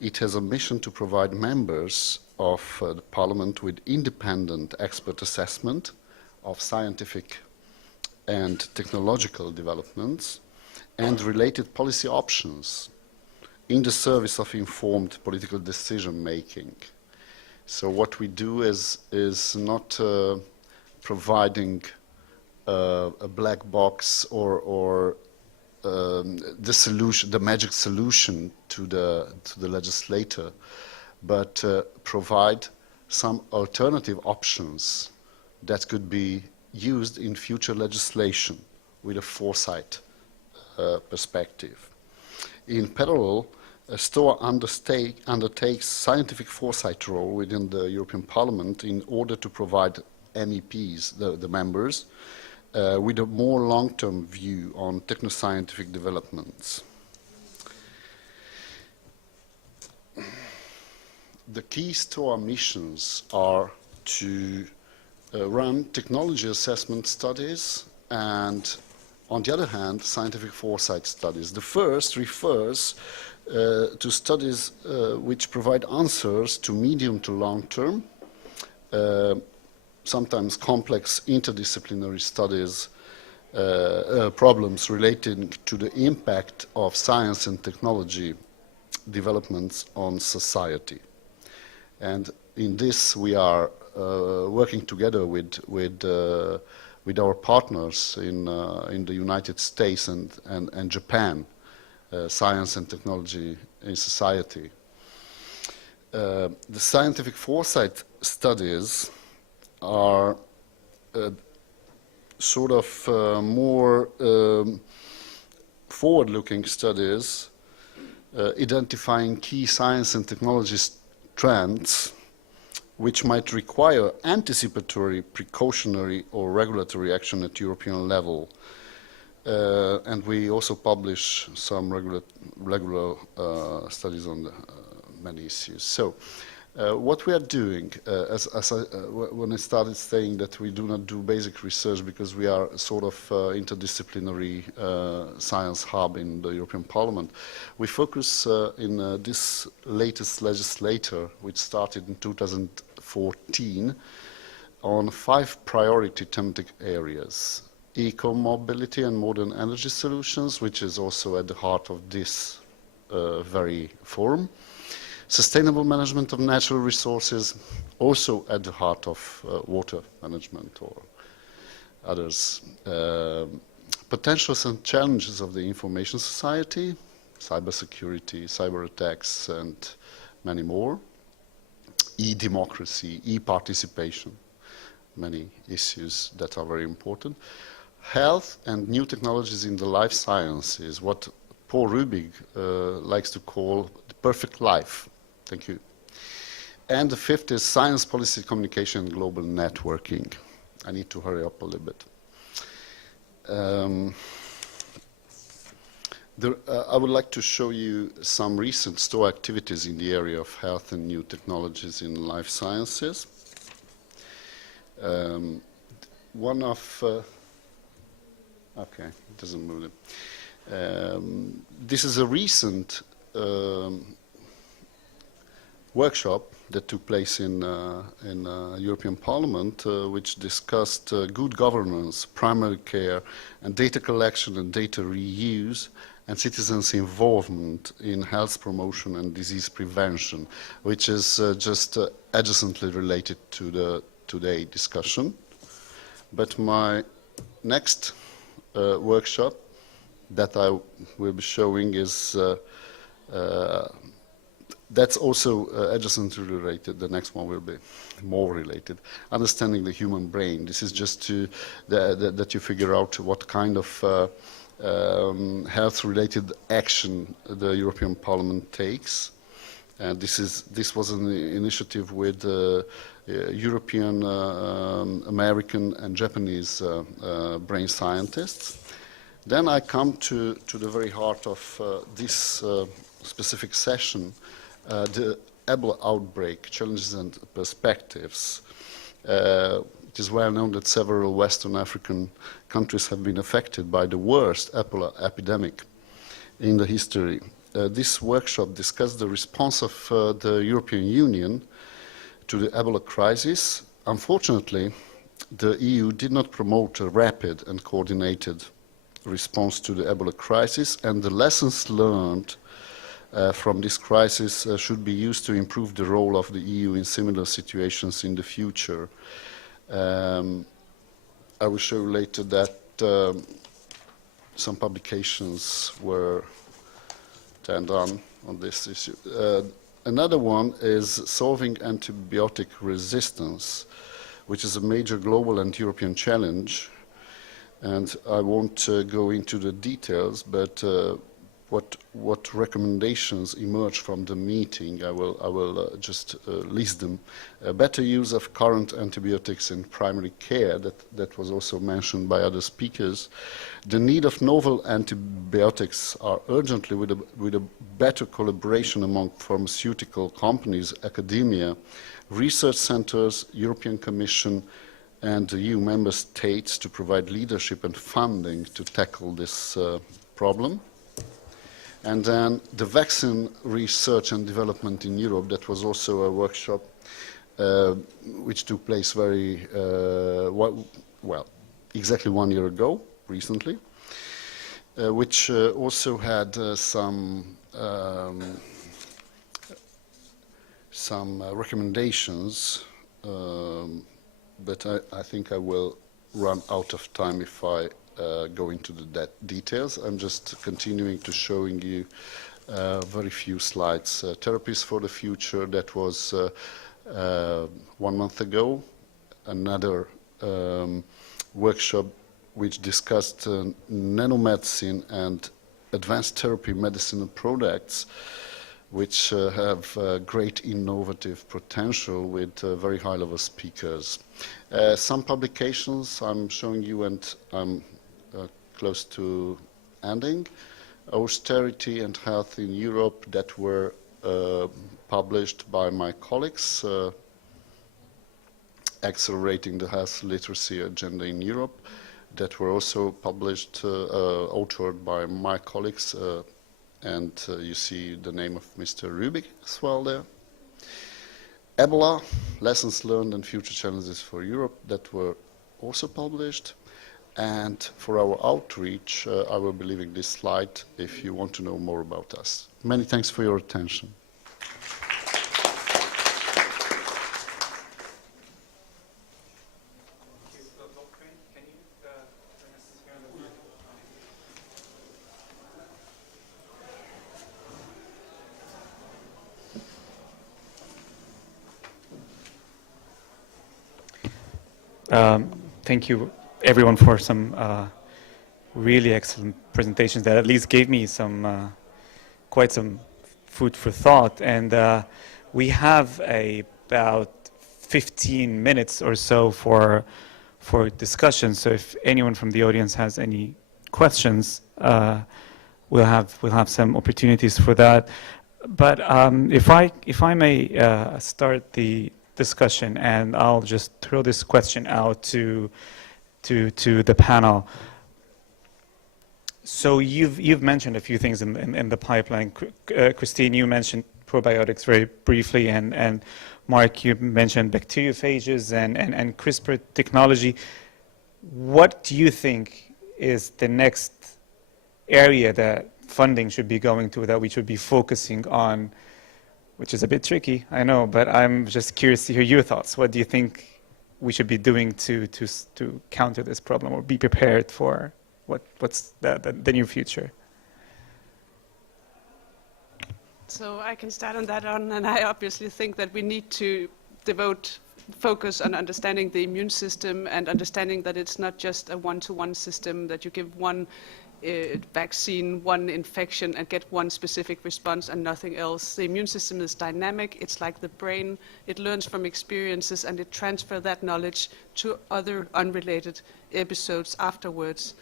It has a mission to provide members of the Parliament with independent expert assessment of scientific and technological developments and related policy options in the service of informed political decision-making. So what we do is not providing a black box or the magic solution to the legislator, but provide some alternative options that could be used in future legislation with a foresight perspective. In parallel, STOA undertakes scientific foresight role within the European Parliament in order to provide MEPs, the members, with a more long-term view on techno-scientific developments. The key STOA missions are to run technology assessment studies and, on the other hand, scientific foresight studies. The first refers to studies which provide answers to medium to long-term, sometimes complex interdisciplinary studies problems relating to the impact of science and technology developments on society. And in this we are working together with our partners in the United States and Japan, science and technology in society. The scientific foresight studies are sort of more forward-looking studies identifying key science and technology trends which might require anticipatory, precautionary or regulatory action at European level. And we also publish some regular studies on many issues. So what we are doing, when I started saying that we do not do basic research because we are sort of interdisciplinary science hub in the European Parliament, we focus in this latest legislature, which started in 2014, on 5 priority thematic areas. Eco-mobility and modern energy solutions, which is also at the heart of this very forum. Sustainable management of natural resources, also at the heart of water management or others. Potentials and challenges of the information society, cybersecurity, cyber attacks, and many more. E-democracy, e-participation, many issues that are very important. Health and new technologies in the life sciences, what Paul Rubig likes to call the perfect life. Thank you. And the 5th is science policy, communication, and global networking. I need to hurry up a little bit. I would like to show you some recent STOA activities in the area of health and new technologies in life sciences. One of... okay, it doesn't move it. This is a recent workshop that took place in European Parliament, which discussed good governance, primary care, and data collection and data reuse, and citizens' involvement in health promotion and disease prevention, which is just adjacently related to the today discussion. But my next workshop that I will be showing is that's also adjacently related. The next one will be more related. Understanding the human brain. This is just to that you figure out what kind of health-related action the European Parliament takes. And this was an initiative with European, American, and Japanese brain scientists. Then I come to the very heart of this specific session. The Ebola outbreak, challenges and perspectives. It is well known that several Western African countries have been affected by the worst Ebola epidemic in the history. This workshop discussed the response of the European Union to the Ebola crisis. Unfortunately, the EU did not promote a rapid and coordinated response to the Ebola crisis, and the lessons learned from this crisis should be used to improve the role of the EU in similar situations in the future. I will show you later that some publications were turned on this issue. Another one is solving antibiotic resistance, which is a major global and European challenge. And I won't go into the details, but what recommendations emerge from the meeting, I will just list them. Better use of current antibiotics in primary care, that was also mentioned by other speakers. The need of novel antibiotics are urgently with a better collaboration among pharmaceutical companies, academia, research centers, European Commission, and the EU member states to provide leadership and funding to tackle this problem. And then the vaccine research and development in Europe, that was also a workshop which took place exactly 1 year ago. recently, which also had some recommendations, but I think I will run out of time if I go into the details. I'm just continuing to showing you very few slides. Therapies for the Future, that was 1 month ago. Another workshop which discussed nanomedicine and advanced therapy medicinal products, which have great innovative potential with very high-level speakers. Some publications I'm showing you, and I'm close to ending. Austerity and Health in Europe, that were published by my colleagues, Accelerating the Health Literacy Agenda in Europe, that were also published, authored by my colleagues, and you see the name of Mr. Rubik as well there. Ebola, Lessons Learned and Future Challenges for Europe, that were also published. And for our outreach, I will be leaving this slide if you want to know more about us. Many thanks for your attention. Thank you, everyone, for some really excellent presentations that at least gave me some quite some food for thought. And we have about 15 minutes or so for discussion. So if anyone from the audience has any questions, we'll have some opportunities for that. But if I may start the discussion, and I'll just throw this question out to the panel. So you've mentioned a few things in the pipeline. Christine, you mentioned probiotics very briefly, and Mark, you mentioned bacteriophages and CRISPR technology. What do you think is the next area that funding should be going to, that we should be focusing on? Which is a bit tricky, I know, but I'm just curious to hear your thoughts. What do you think we should be doing to counter this problem, or be prepared for what's the new future? So I can start on that one, and I obviously think that we need to devote focus on understanding the immune system and understanding that it's not just a one-to-one system, that you give one vaccine, one infection, and get one specific response and nothing else. The immune system is dynamic. It's like the brain. It learns from experiences, and it transfers that knowledge to other unrelated episodes afterwards.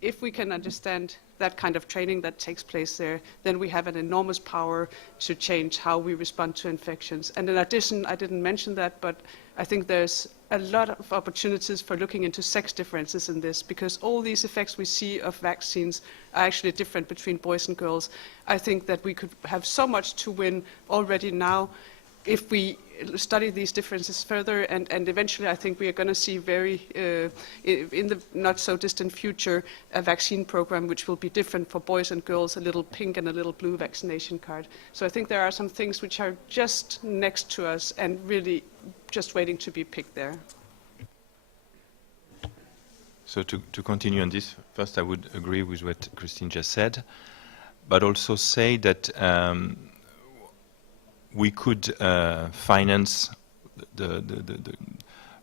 If we can understand that kind of training that takes place there, then we have an enormous power to change how we respond to infections. And in addition, I didn't mention that, but I think there's a lot of opportunities for looking into sex differences in this, because all these effects we see of vaccines are actually different between boys and girls. I think that we could have so much to win already now if we study these differences further, and eventually I think we are going to see in the not so distant future, a vaccine program which will be different for boys and girls, a little pink and a little blue vaccination card. So I think there are some things which are just next to us and really just waiting to be picked there. So to continue on this, first I would agree with what Christine just said, but also say that we could finance the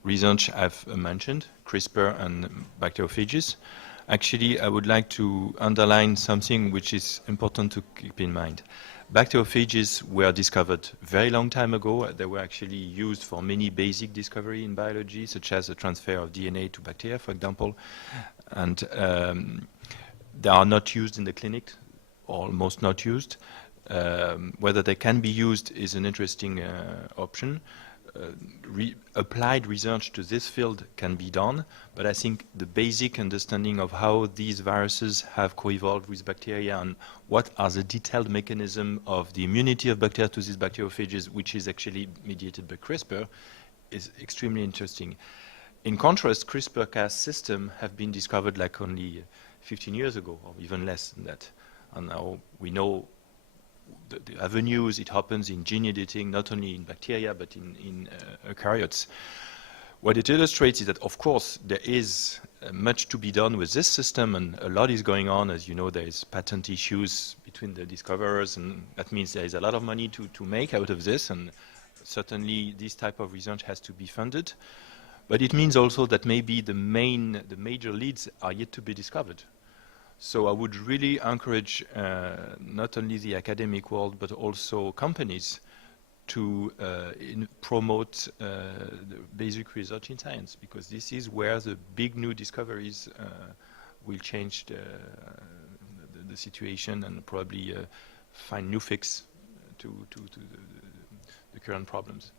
research I've mentioned, CRISPR and bacteriophages. Actually, I would like to underline something which is important to keep in mind. Bacteriophages were discovered very long time ago. They were actually used for many basic discovery in biology, such as the transfer of DNA to bacteria, for example. And they are not used in the clinic, almost not used. Whether they can be used is an interesting option. Applied research to this field can be done, but I think the basic understanding of how these viruses have co-evolved with bacteria and what are the detailed mechanism of the immunity of bacteria to these bacteriophages, which is actually mediated by CRISPR, is extremely interesting. In contrast, CRISPR-Cas systems have been discovered like only 15 years ago, or even less than that. And now we know the avenues it happens in gene editing, not only in bacteria, but in eukaryotes. What it illustrates is that, of course, there is much to be done with this system, and a lot is going on. As you know, there is patent issues between the discoverers, and that means there is a lot of money to make out of this, and certainly this type of research has to be funded. But it means also that maybe the major leads are yet to be discovered. So I would really encourage not only the academic world, but also companies to promote the basic research in science, because this is where the big new discoveries will change the situation and probably find new fix to the current problems.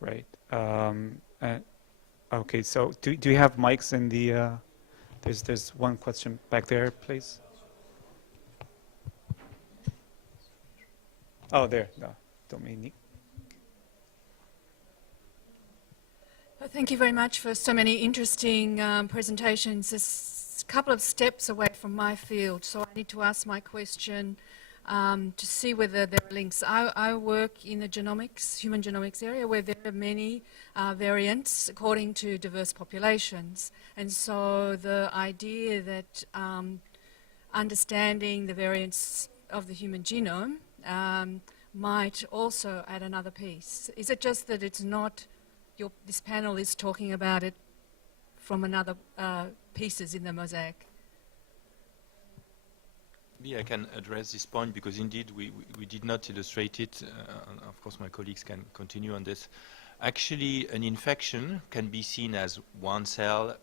Right. Okay, so do you have mics in the, there's one question back there, please. Oh, there, no, Dominique. Thank you very much for so many interesting presentations. This a couple of steps away from my field, so I need to ask my question to see whether there are links. I work in the genomics, human genomics area, where there are many variants according to diverse populations. And so the idea that understanding the variants of the human genome might also add another piece. Is it just that it's not, this panel is talking about it from another pieces in the mosaic? Maybe I can address this point, because indeed we did not illustrate it. Of course, my colleagues can continue on this. Actually, an infection can be seen as one cell,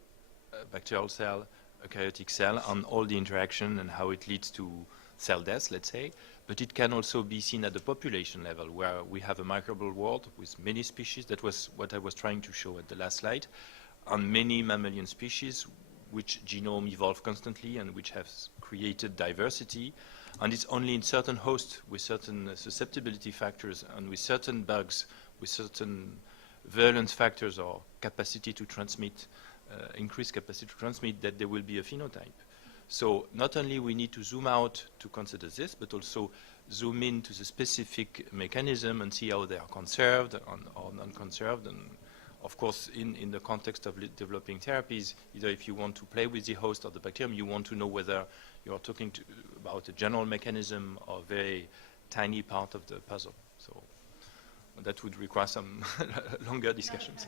a bacterial cell, a eukaryotic cell, on all the interaction and how it leads to cell death, let's say. But it can also be seen at the population level, where we have a microbial world with many species. That was what I was trying to show at the last slide. On many mammalian species, which genome evolve constantly and which have created diversity. And it's only in certain hosts with certain susceptibility factors and with certain bugs, with certain virulence factors or capacity to transmit, increased capacity to transmit, that there will be a phenotype. So not only we need to zoom out to consider this, but also zoom in to the specific mechanism and see how they are conserved or non-conserved. And of course, in the context of developing therapies, either if you want to play with the host or the bacterium, you want to know whether you're talking about a general mechanism or a very tiny part of the puzzle. So that would require some longer discussions.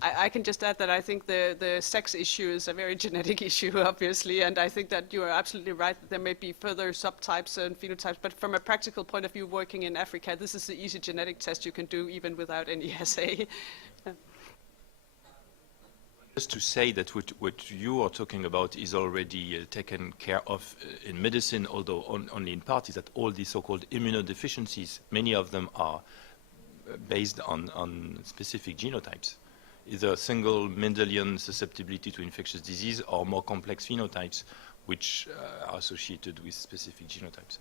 I can just add that I think the sex issue is a very genetic issue, obviously, and I think that you are absolutely right that there may be further subtypes and phenotypes, but from a practical point of view, working in Africa, this is the easy genetic test you can do even without any assay. Just to say that what you are talking about is already taken care of in medicine, although only in part, is that all these so-called immunodeficiencies, many of them are based on specific genotypes. Either single Mendelian susceptibility to infectious disease or more complex phenotypes which are associated with specific genotypes.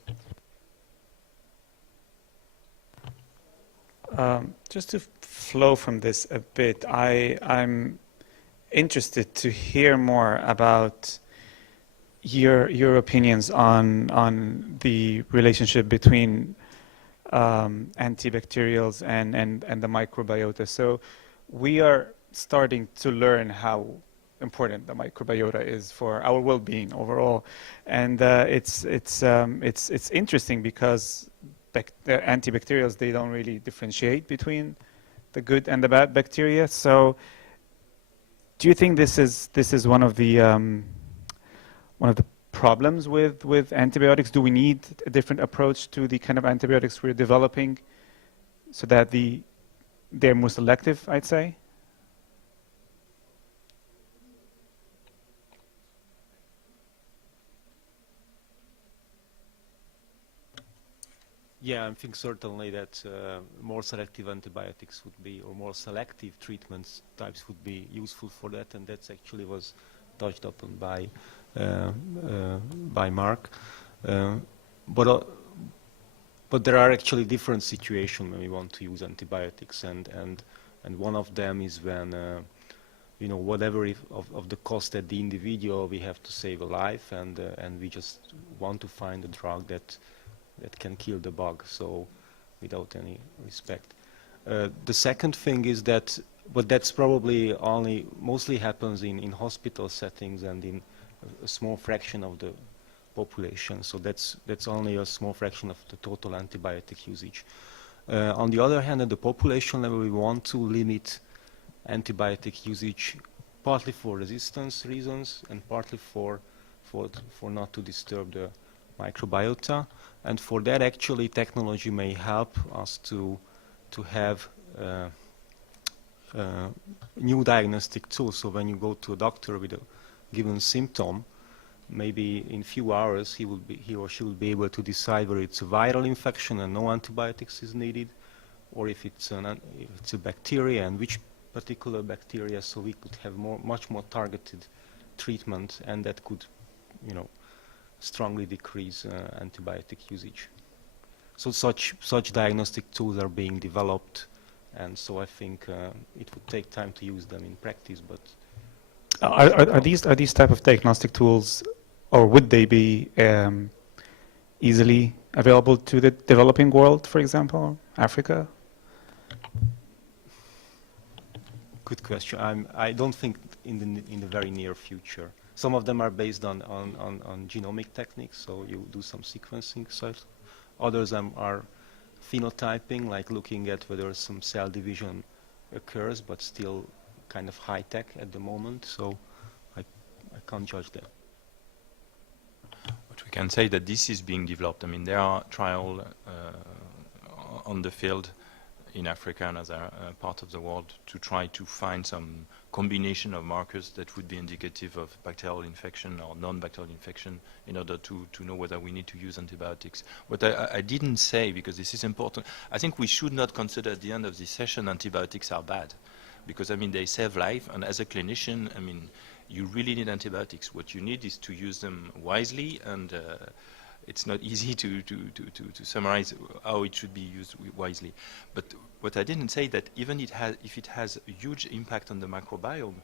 Just to flow from this a bit, I'm interested to hear more about your opinions on the relationship between antibacterials and the microbiota. So we are starting to learn how important the microbiota is for our well-being overall, and it's interesting because the antibacterials, they don't really differentiate between the good and the bad bacteria. So do you think this is one of the problems with antibiotics? Do we need a different approach to the kind of antibiotics we're developing so that they're more selective, I'd say? Yeah, I think certainly that more selective antibiotics would be, or more selective treatments types would be useful for that, and that's actually was touched upon by Mark. But but there are actually different situations when we want to use antibiotics, and one of them is when you know, whatever of the cost at the individual, we have to save a life, and we just want to find a drug that can kill the bug, so without any respect. The second thing is that, but that's probably only mostly happens in hospital settings and in a small fraction of the population. So that's only a small fraction of the total antibiotic usage. On the other hand, at the population level, we want to limit antibiotic usage partly for resistance reasons and partly for not to disturb the microbiota. And for that, actually, technology may help us to have new diagnostic tools. So when you go to a doctor with a given symptom, maybe in few hours he or she will be able to decide whether it's a viral infection and no antibiotics is needed, or if it's a bacteria and which particular bacteria. So we could have much more targeted treatment, and that could, you know, strongly decrease antibiotic usage. So such diagnostic tools are being developed, and so I think it would take time to use them in practice. But are these type of diagnostic tools, or would they be easily available to the developing world, for example, Africa? Good question. I don't think in the very near future. Some of them are based on genomic techniques, so you do some sequencing sites. Others are phenotyping, like looking at whether some cell division occurs, but still kind of high tech at the moment. So I can't judge that. But we can say that this is being developed. I mean, there are trials on the field in Africa and other parts of the world to try to find some combination of markers that would be indicative of bacterial infection or non-bacterial infection in order to know whether we need to use antibiotics. What I didn't say, because this is important, I think we should not consider at the end of this session antibiotics are bad, because I mean they save life, and as a clinician, I mean you really need antibiotics. What you need is to use them wisely, and it's not easy to summarize how it should be used wisely. But what I didn't say that even if it has a huge impact on the microbiome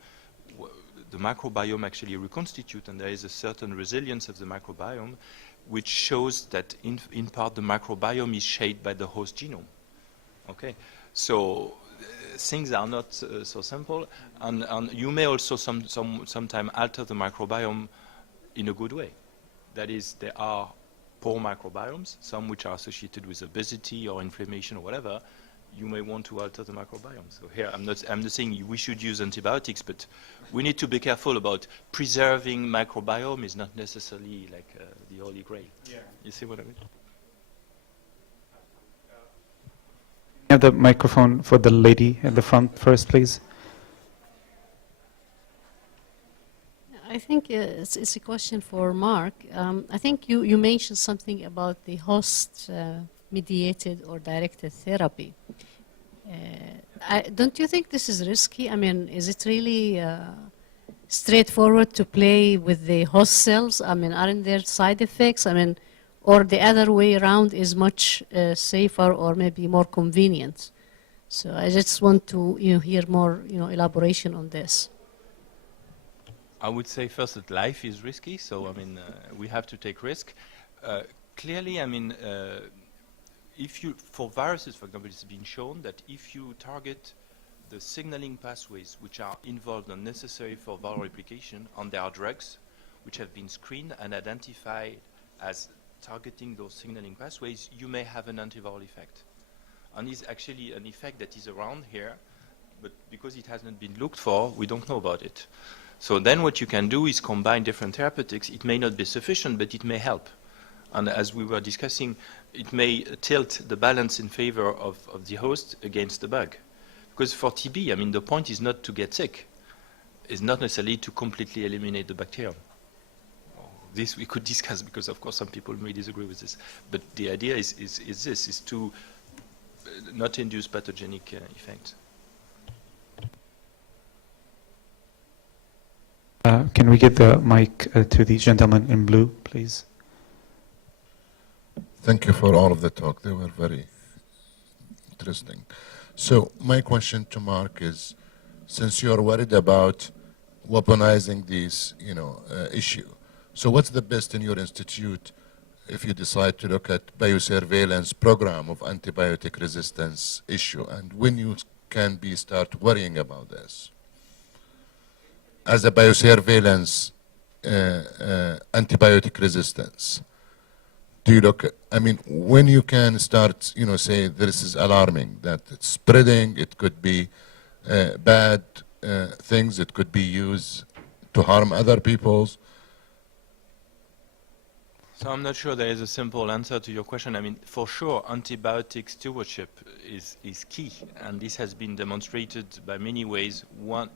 actually reconstitutes, and there is a certain resilience of the microbiome, which shows that in part the microbiome is shaped by the host genome. Okay, so things are not so simple, and you may also sometime alter the microbiome in a good way. That is, there are poor microbiomes, some which are associated with obesity or inflammation or whatever. You may want to alter the microbiome. So here, I'm not saying we should use antibiotics, but we need to be careful about preserving microbiome is not necessarily like the holy grail. Yeah. You see what I mean? Have the microphone for the lady at the front first, please. I think it's a question for Mark. I think you mentioned something about the host mediated or directed therapy. Don't you think this is risky? I mean, is it really straightforward to play with the host cells? I mean, aren't there side effects? I mean, or the other way around is much safer or maybe more convenient. So I just want to hear more elaboration on this. I would say first that life is risky, so I mean we have to take risk. Clearly, I mean, for viruses, for example, it's been shown that if you target the signaling pathways which are involved and necessary for viral replication, and there are drugs which have been screened and identified as targeting those signaling pathways, you may have an antiviral effect. And it's actually an effect that is around here, but because it hasn't been looked for, we don't know about it. So then what you can do is combine different therapeutics. It may not be sufficient, but it may help. And as we were discussing, it may tilt the balance in favor of the host against the bug. Because for TB, I mean, the point is not to get sick. It's not necessarily to completely eliminate the bacterium. This we could discuss, because of course some people may disagree with this. But the idea is to not induce pathogenic effects. Can we get the mic to the gentleman in blue, please? Thank you for all of the talk. They were very interesting. So my question to Mark is, since you're worried about weaponizing these, issue, so what's the best in your institute if you decide to look at biosurveillance program of antibiotic resistance issue, and when you can start worrying about this? As a biosurveillance antibiotic resistance, do you look at, when you can start, say this is alarming, that it's spreading, it could be bad things, it could be used to harm other people's? So I'm not sure there is a simple answer to your question. For sure, antibiotic stewardship is key, and this has been demonstrated by many ways.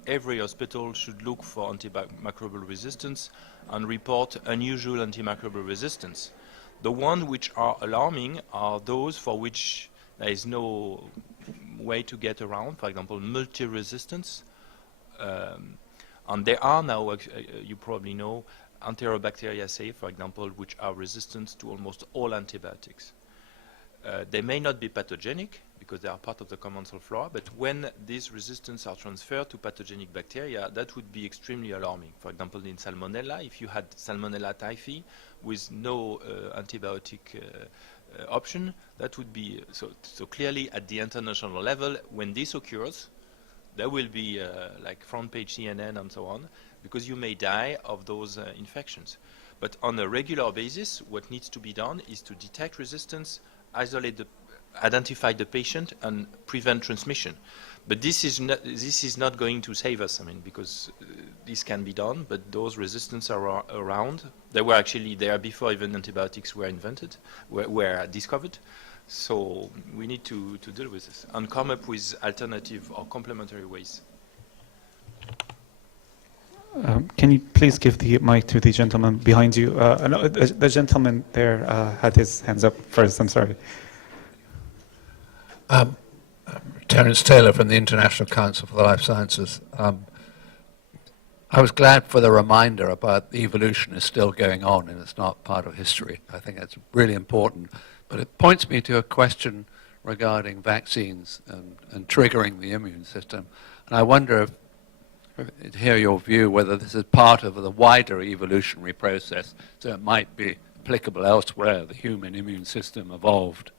Every hospital should look for antimicrobial resistance and report unusual antimicrobial resistance. The ones which are alarming are those for which there is no way to get around, for example, multi-resistance. And there are now, you probably know, Enterobacteriaceae, for example, which are resistant to almost all antibiotics. They may not be pathogenic because they are part of the commensal flora, but when these resistance are transferred to pathogenic bacteria, that would be extremely alarming. For example, in Salmonella, if you had Salmonella typhi with no antibiotic option, that would be, so clearly at the international level, when this occurs, there will be like front page CNN and so on, because you may die of those infections. But on a regular basis, what needs to be done is to detect resistance, identify the patient, and prevent transmission. But this is not going to save us, because this can be done, but those resistance are around. They were actually there before even antibiotics were invented, were discovered. So we need to deal with this and come up with alternative or complementary ways. Can you please give the mic to the gentleman behind you? No, the gentleman there had his hands up first. I'm sorry. Terence Taylor from the International Council for the Life Sciences. I was glad for the reminder about the evolution is still going on and it's not part of history. I think that's really important. But it points me to a question regarding vaccines and triggering the immune system. And I wonder to hear your view whether this is part of the wider evolutionary process, so it might be applicable elsewhere. The human immune system evolved.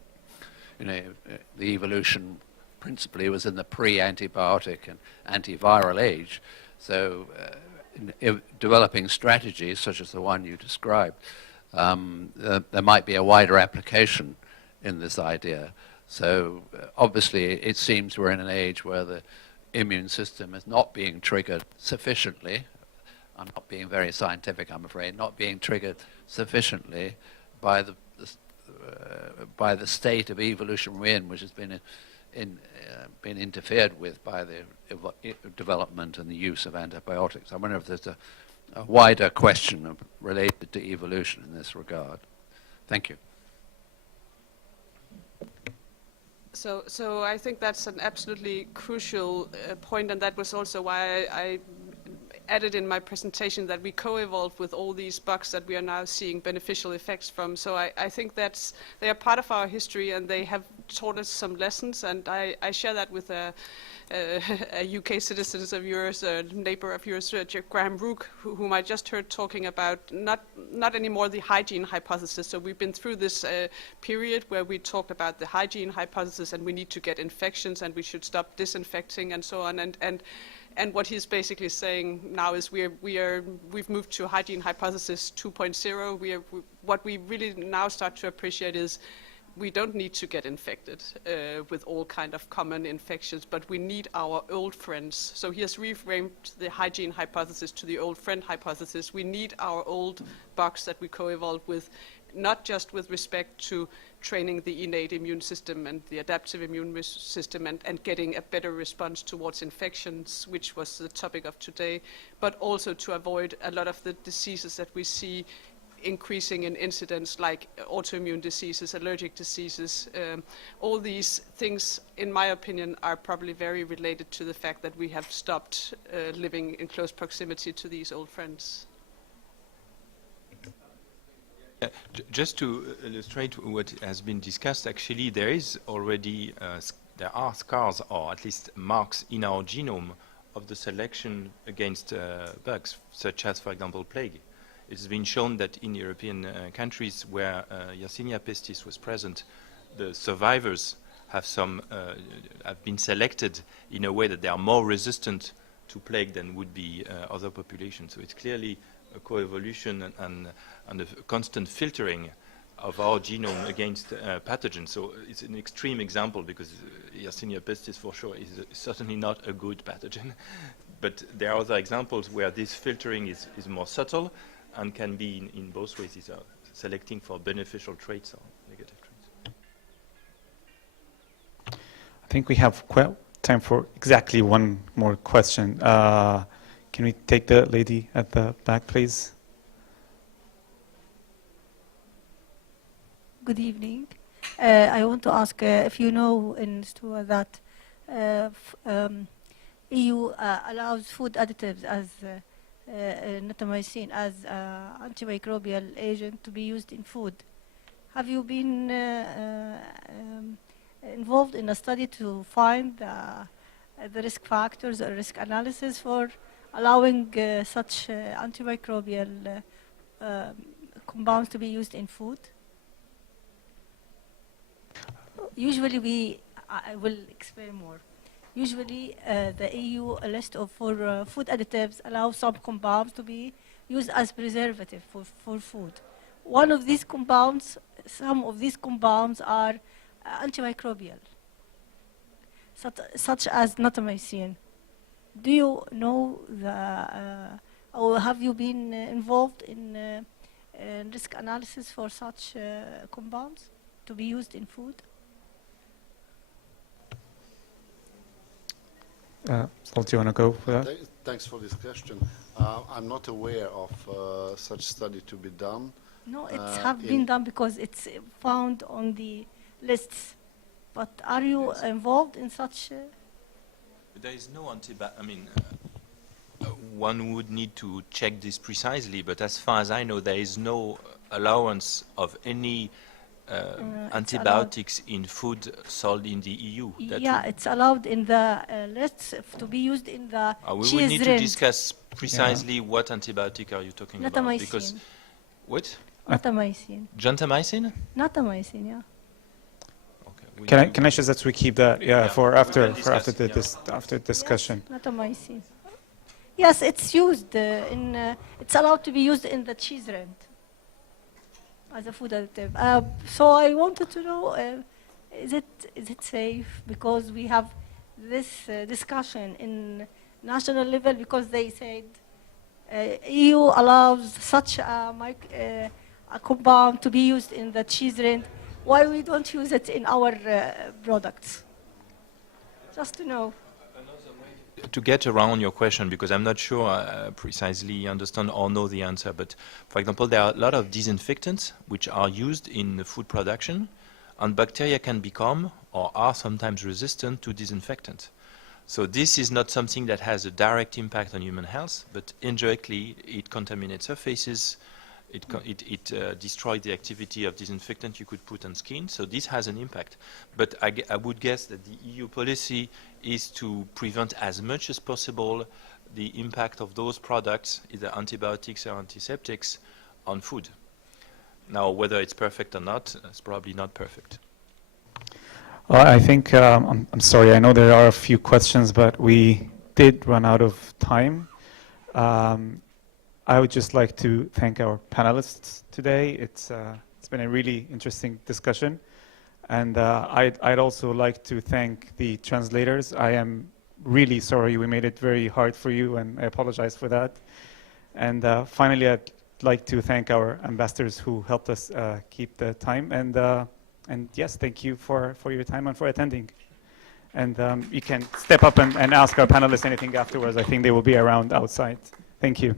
The evolution principally was in the pre-antibiotic and antiviral age. So developing strategies such as the one you described, there might be a wider application in this idea. So obviously it seems we're in an age where the immune system is not being triggered sufficiently. I'm not being very scientific, I'm afraid, not being triggered sufficiently by the state of evolution we're in, which has been interfered with by the development and the use of antibiotics. I wonder if there's a wider question related to evolution in this regard. Thank you. So I think that's an absolutely crucial point, and that was also why I added in my presentation that we co-evolved with all these bugs that we are now seeing beneficial effects from. So I think they are part of our history, and they have taught us some lessons, and I share that with a UK citizen of yours, a neighbor of yours, Graham Rook, whom I just heard talking about not anymore the hygiene hypothesis. So we've been through this period where we talked about the hygiene hypothesis, and we need to get infections, and we should stop disinfecting, and so on. And what he's basically saying now is we've moved to hygiene hypothesis 2.0. What we really now start to appreciate is we don't need to get infected with all kind of common infections, but we need our old friends. So he has reframed the hygiene hypothesis to the old friend hypothesis. We need our old bugs that we co-evolved with, not just with respect to training the innate immune system and the adaptive immune system and getting a better response towards infections, which was the topic of today, but also to avoid a lot of the diseases that we see increasing in incidence, like autoimmune diseases, allergic diseases. All these things, in my opinion, are probably very related to the fact that we have stopped living in close proximity to these old friends. Just to illustrate what has been discussed, actually there is already, there are scars or at least marks in our genome of the selection against bugs, such as, for example, plague. It's been shown that in European countries where Yersinia pestis was present, the survivors have been selected in a way that they are more resistant to plague than would be other populations. So it's clearly a coevolution and a constant filtering of our genome against pathogens. So it's an extreme example because Yersinia pestis for sure is certainly not a good pathogen. But there are other examples where this filtering is more subtle and can be in both ways, is selecting for beneficial traits or negative traits. I think we have time for exactly one more question. Can we take the lady at the back, please? Good evening. I want to ask if you know in STOA that EU allows food additives as natamycin as antimicrobial agent to be used in food. Have you been involved in a study to find the risk factors or risk analysis for allowing such antimicrobial compounds to be used in food? Usually I will explain more. Usually the EU list of for food additives allows some compounds to be used as preservative for food. One of these compounds, some of these compounds are antimicrobial, such as natamycin. Do you know or have you been involved in risk analysis for such compounds to be used in food? Sol, do you want to go for that? Thanks for this question. I'm not aware of such study to be done. No, it's have been done because it's found on the lists. But are you involved in such? There is no I mean, one would need to check this precisely, but as far as I know, there is no allowance of any antibiotics in food sold in the EU. Yeah, it's allowed in the lists to be used in the we cheese will need to range. discuss precisely what antibiotic are you talking about. Because what? Natamycin. Gentamicin? Natamycin, yeah. Okay. Can I suggest that we keep that for after discuss, discussion? Yes, natamycin. Yes, it's used it's allowed to be used in the cheese range as a food additive. So I wanted to know, is it safe? Because we have this discussion in national level because they said EU allows such a compound to be used in the cheese range. Why we don't use it in our products? Just to know. To get around your question, because I'm not sure I precisely understand or know the answer, but for example, there are a lot of disinfectants which are used in the food production, and bacteria can become or are sometimes resistant to disinfectant. So this is not something that has a direct impact on human health, but indirectly it contaminates surfaces, it destroys the activity of disinfectant you could put on skin, so this has an impact. But I would guess that the EU policy is to prevent as much as possible the impact of those products, either antibiotics or antiseptics, on food. Now, whether it's perfect or not, it's probably not perfect. Well, I think, I'm sorry, I know there are a few questions, but we did run out of time. I would just like to thank our panelists today. It's been a really interesting discussion. And I'd also like to thank the translators. I am really sorry we made it very hard for you, and I apologize for that. And finally, I'd like to thank our ambassadors who helped us keep the time. And yes, thank you for your time and for attending. And you can step up and ask our panelists anything afterwards. I think they will be around outside. Thank you.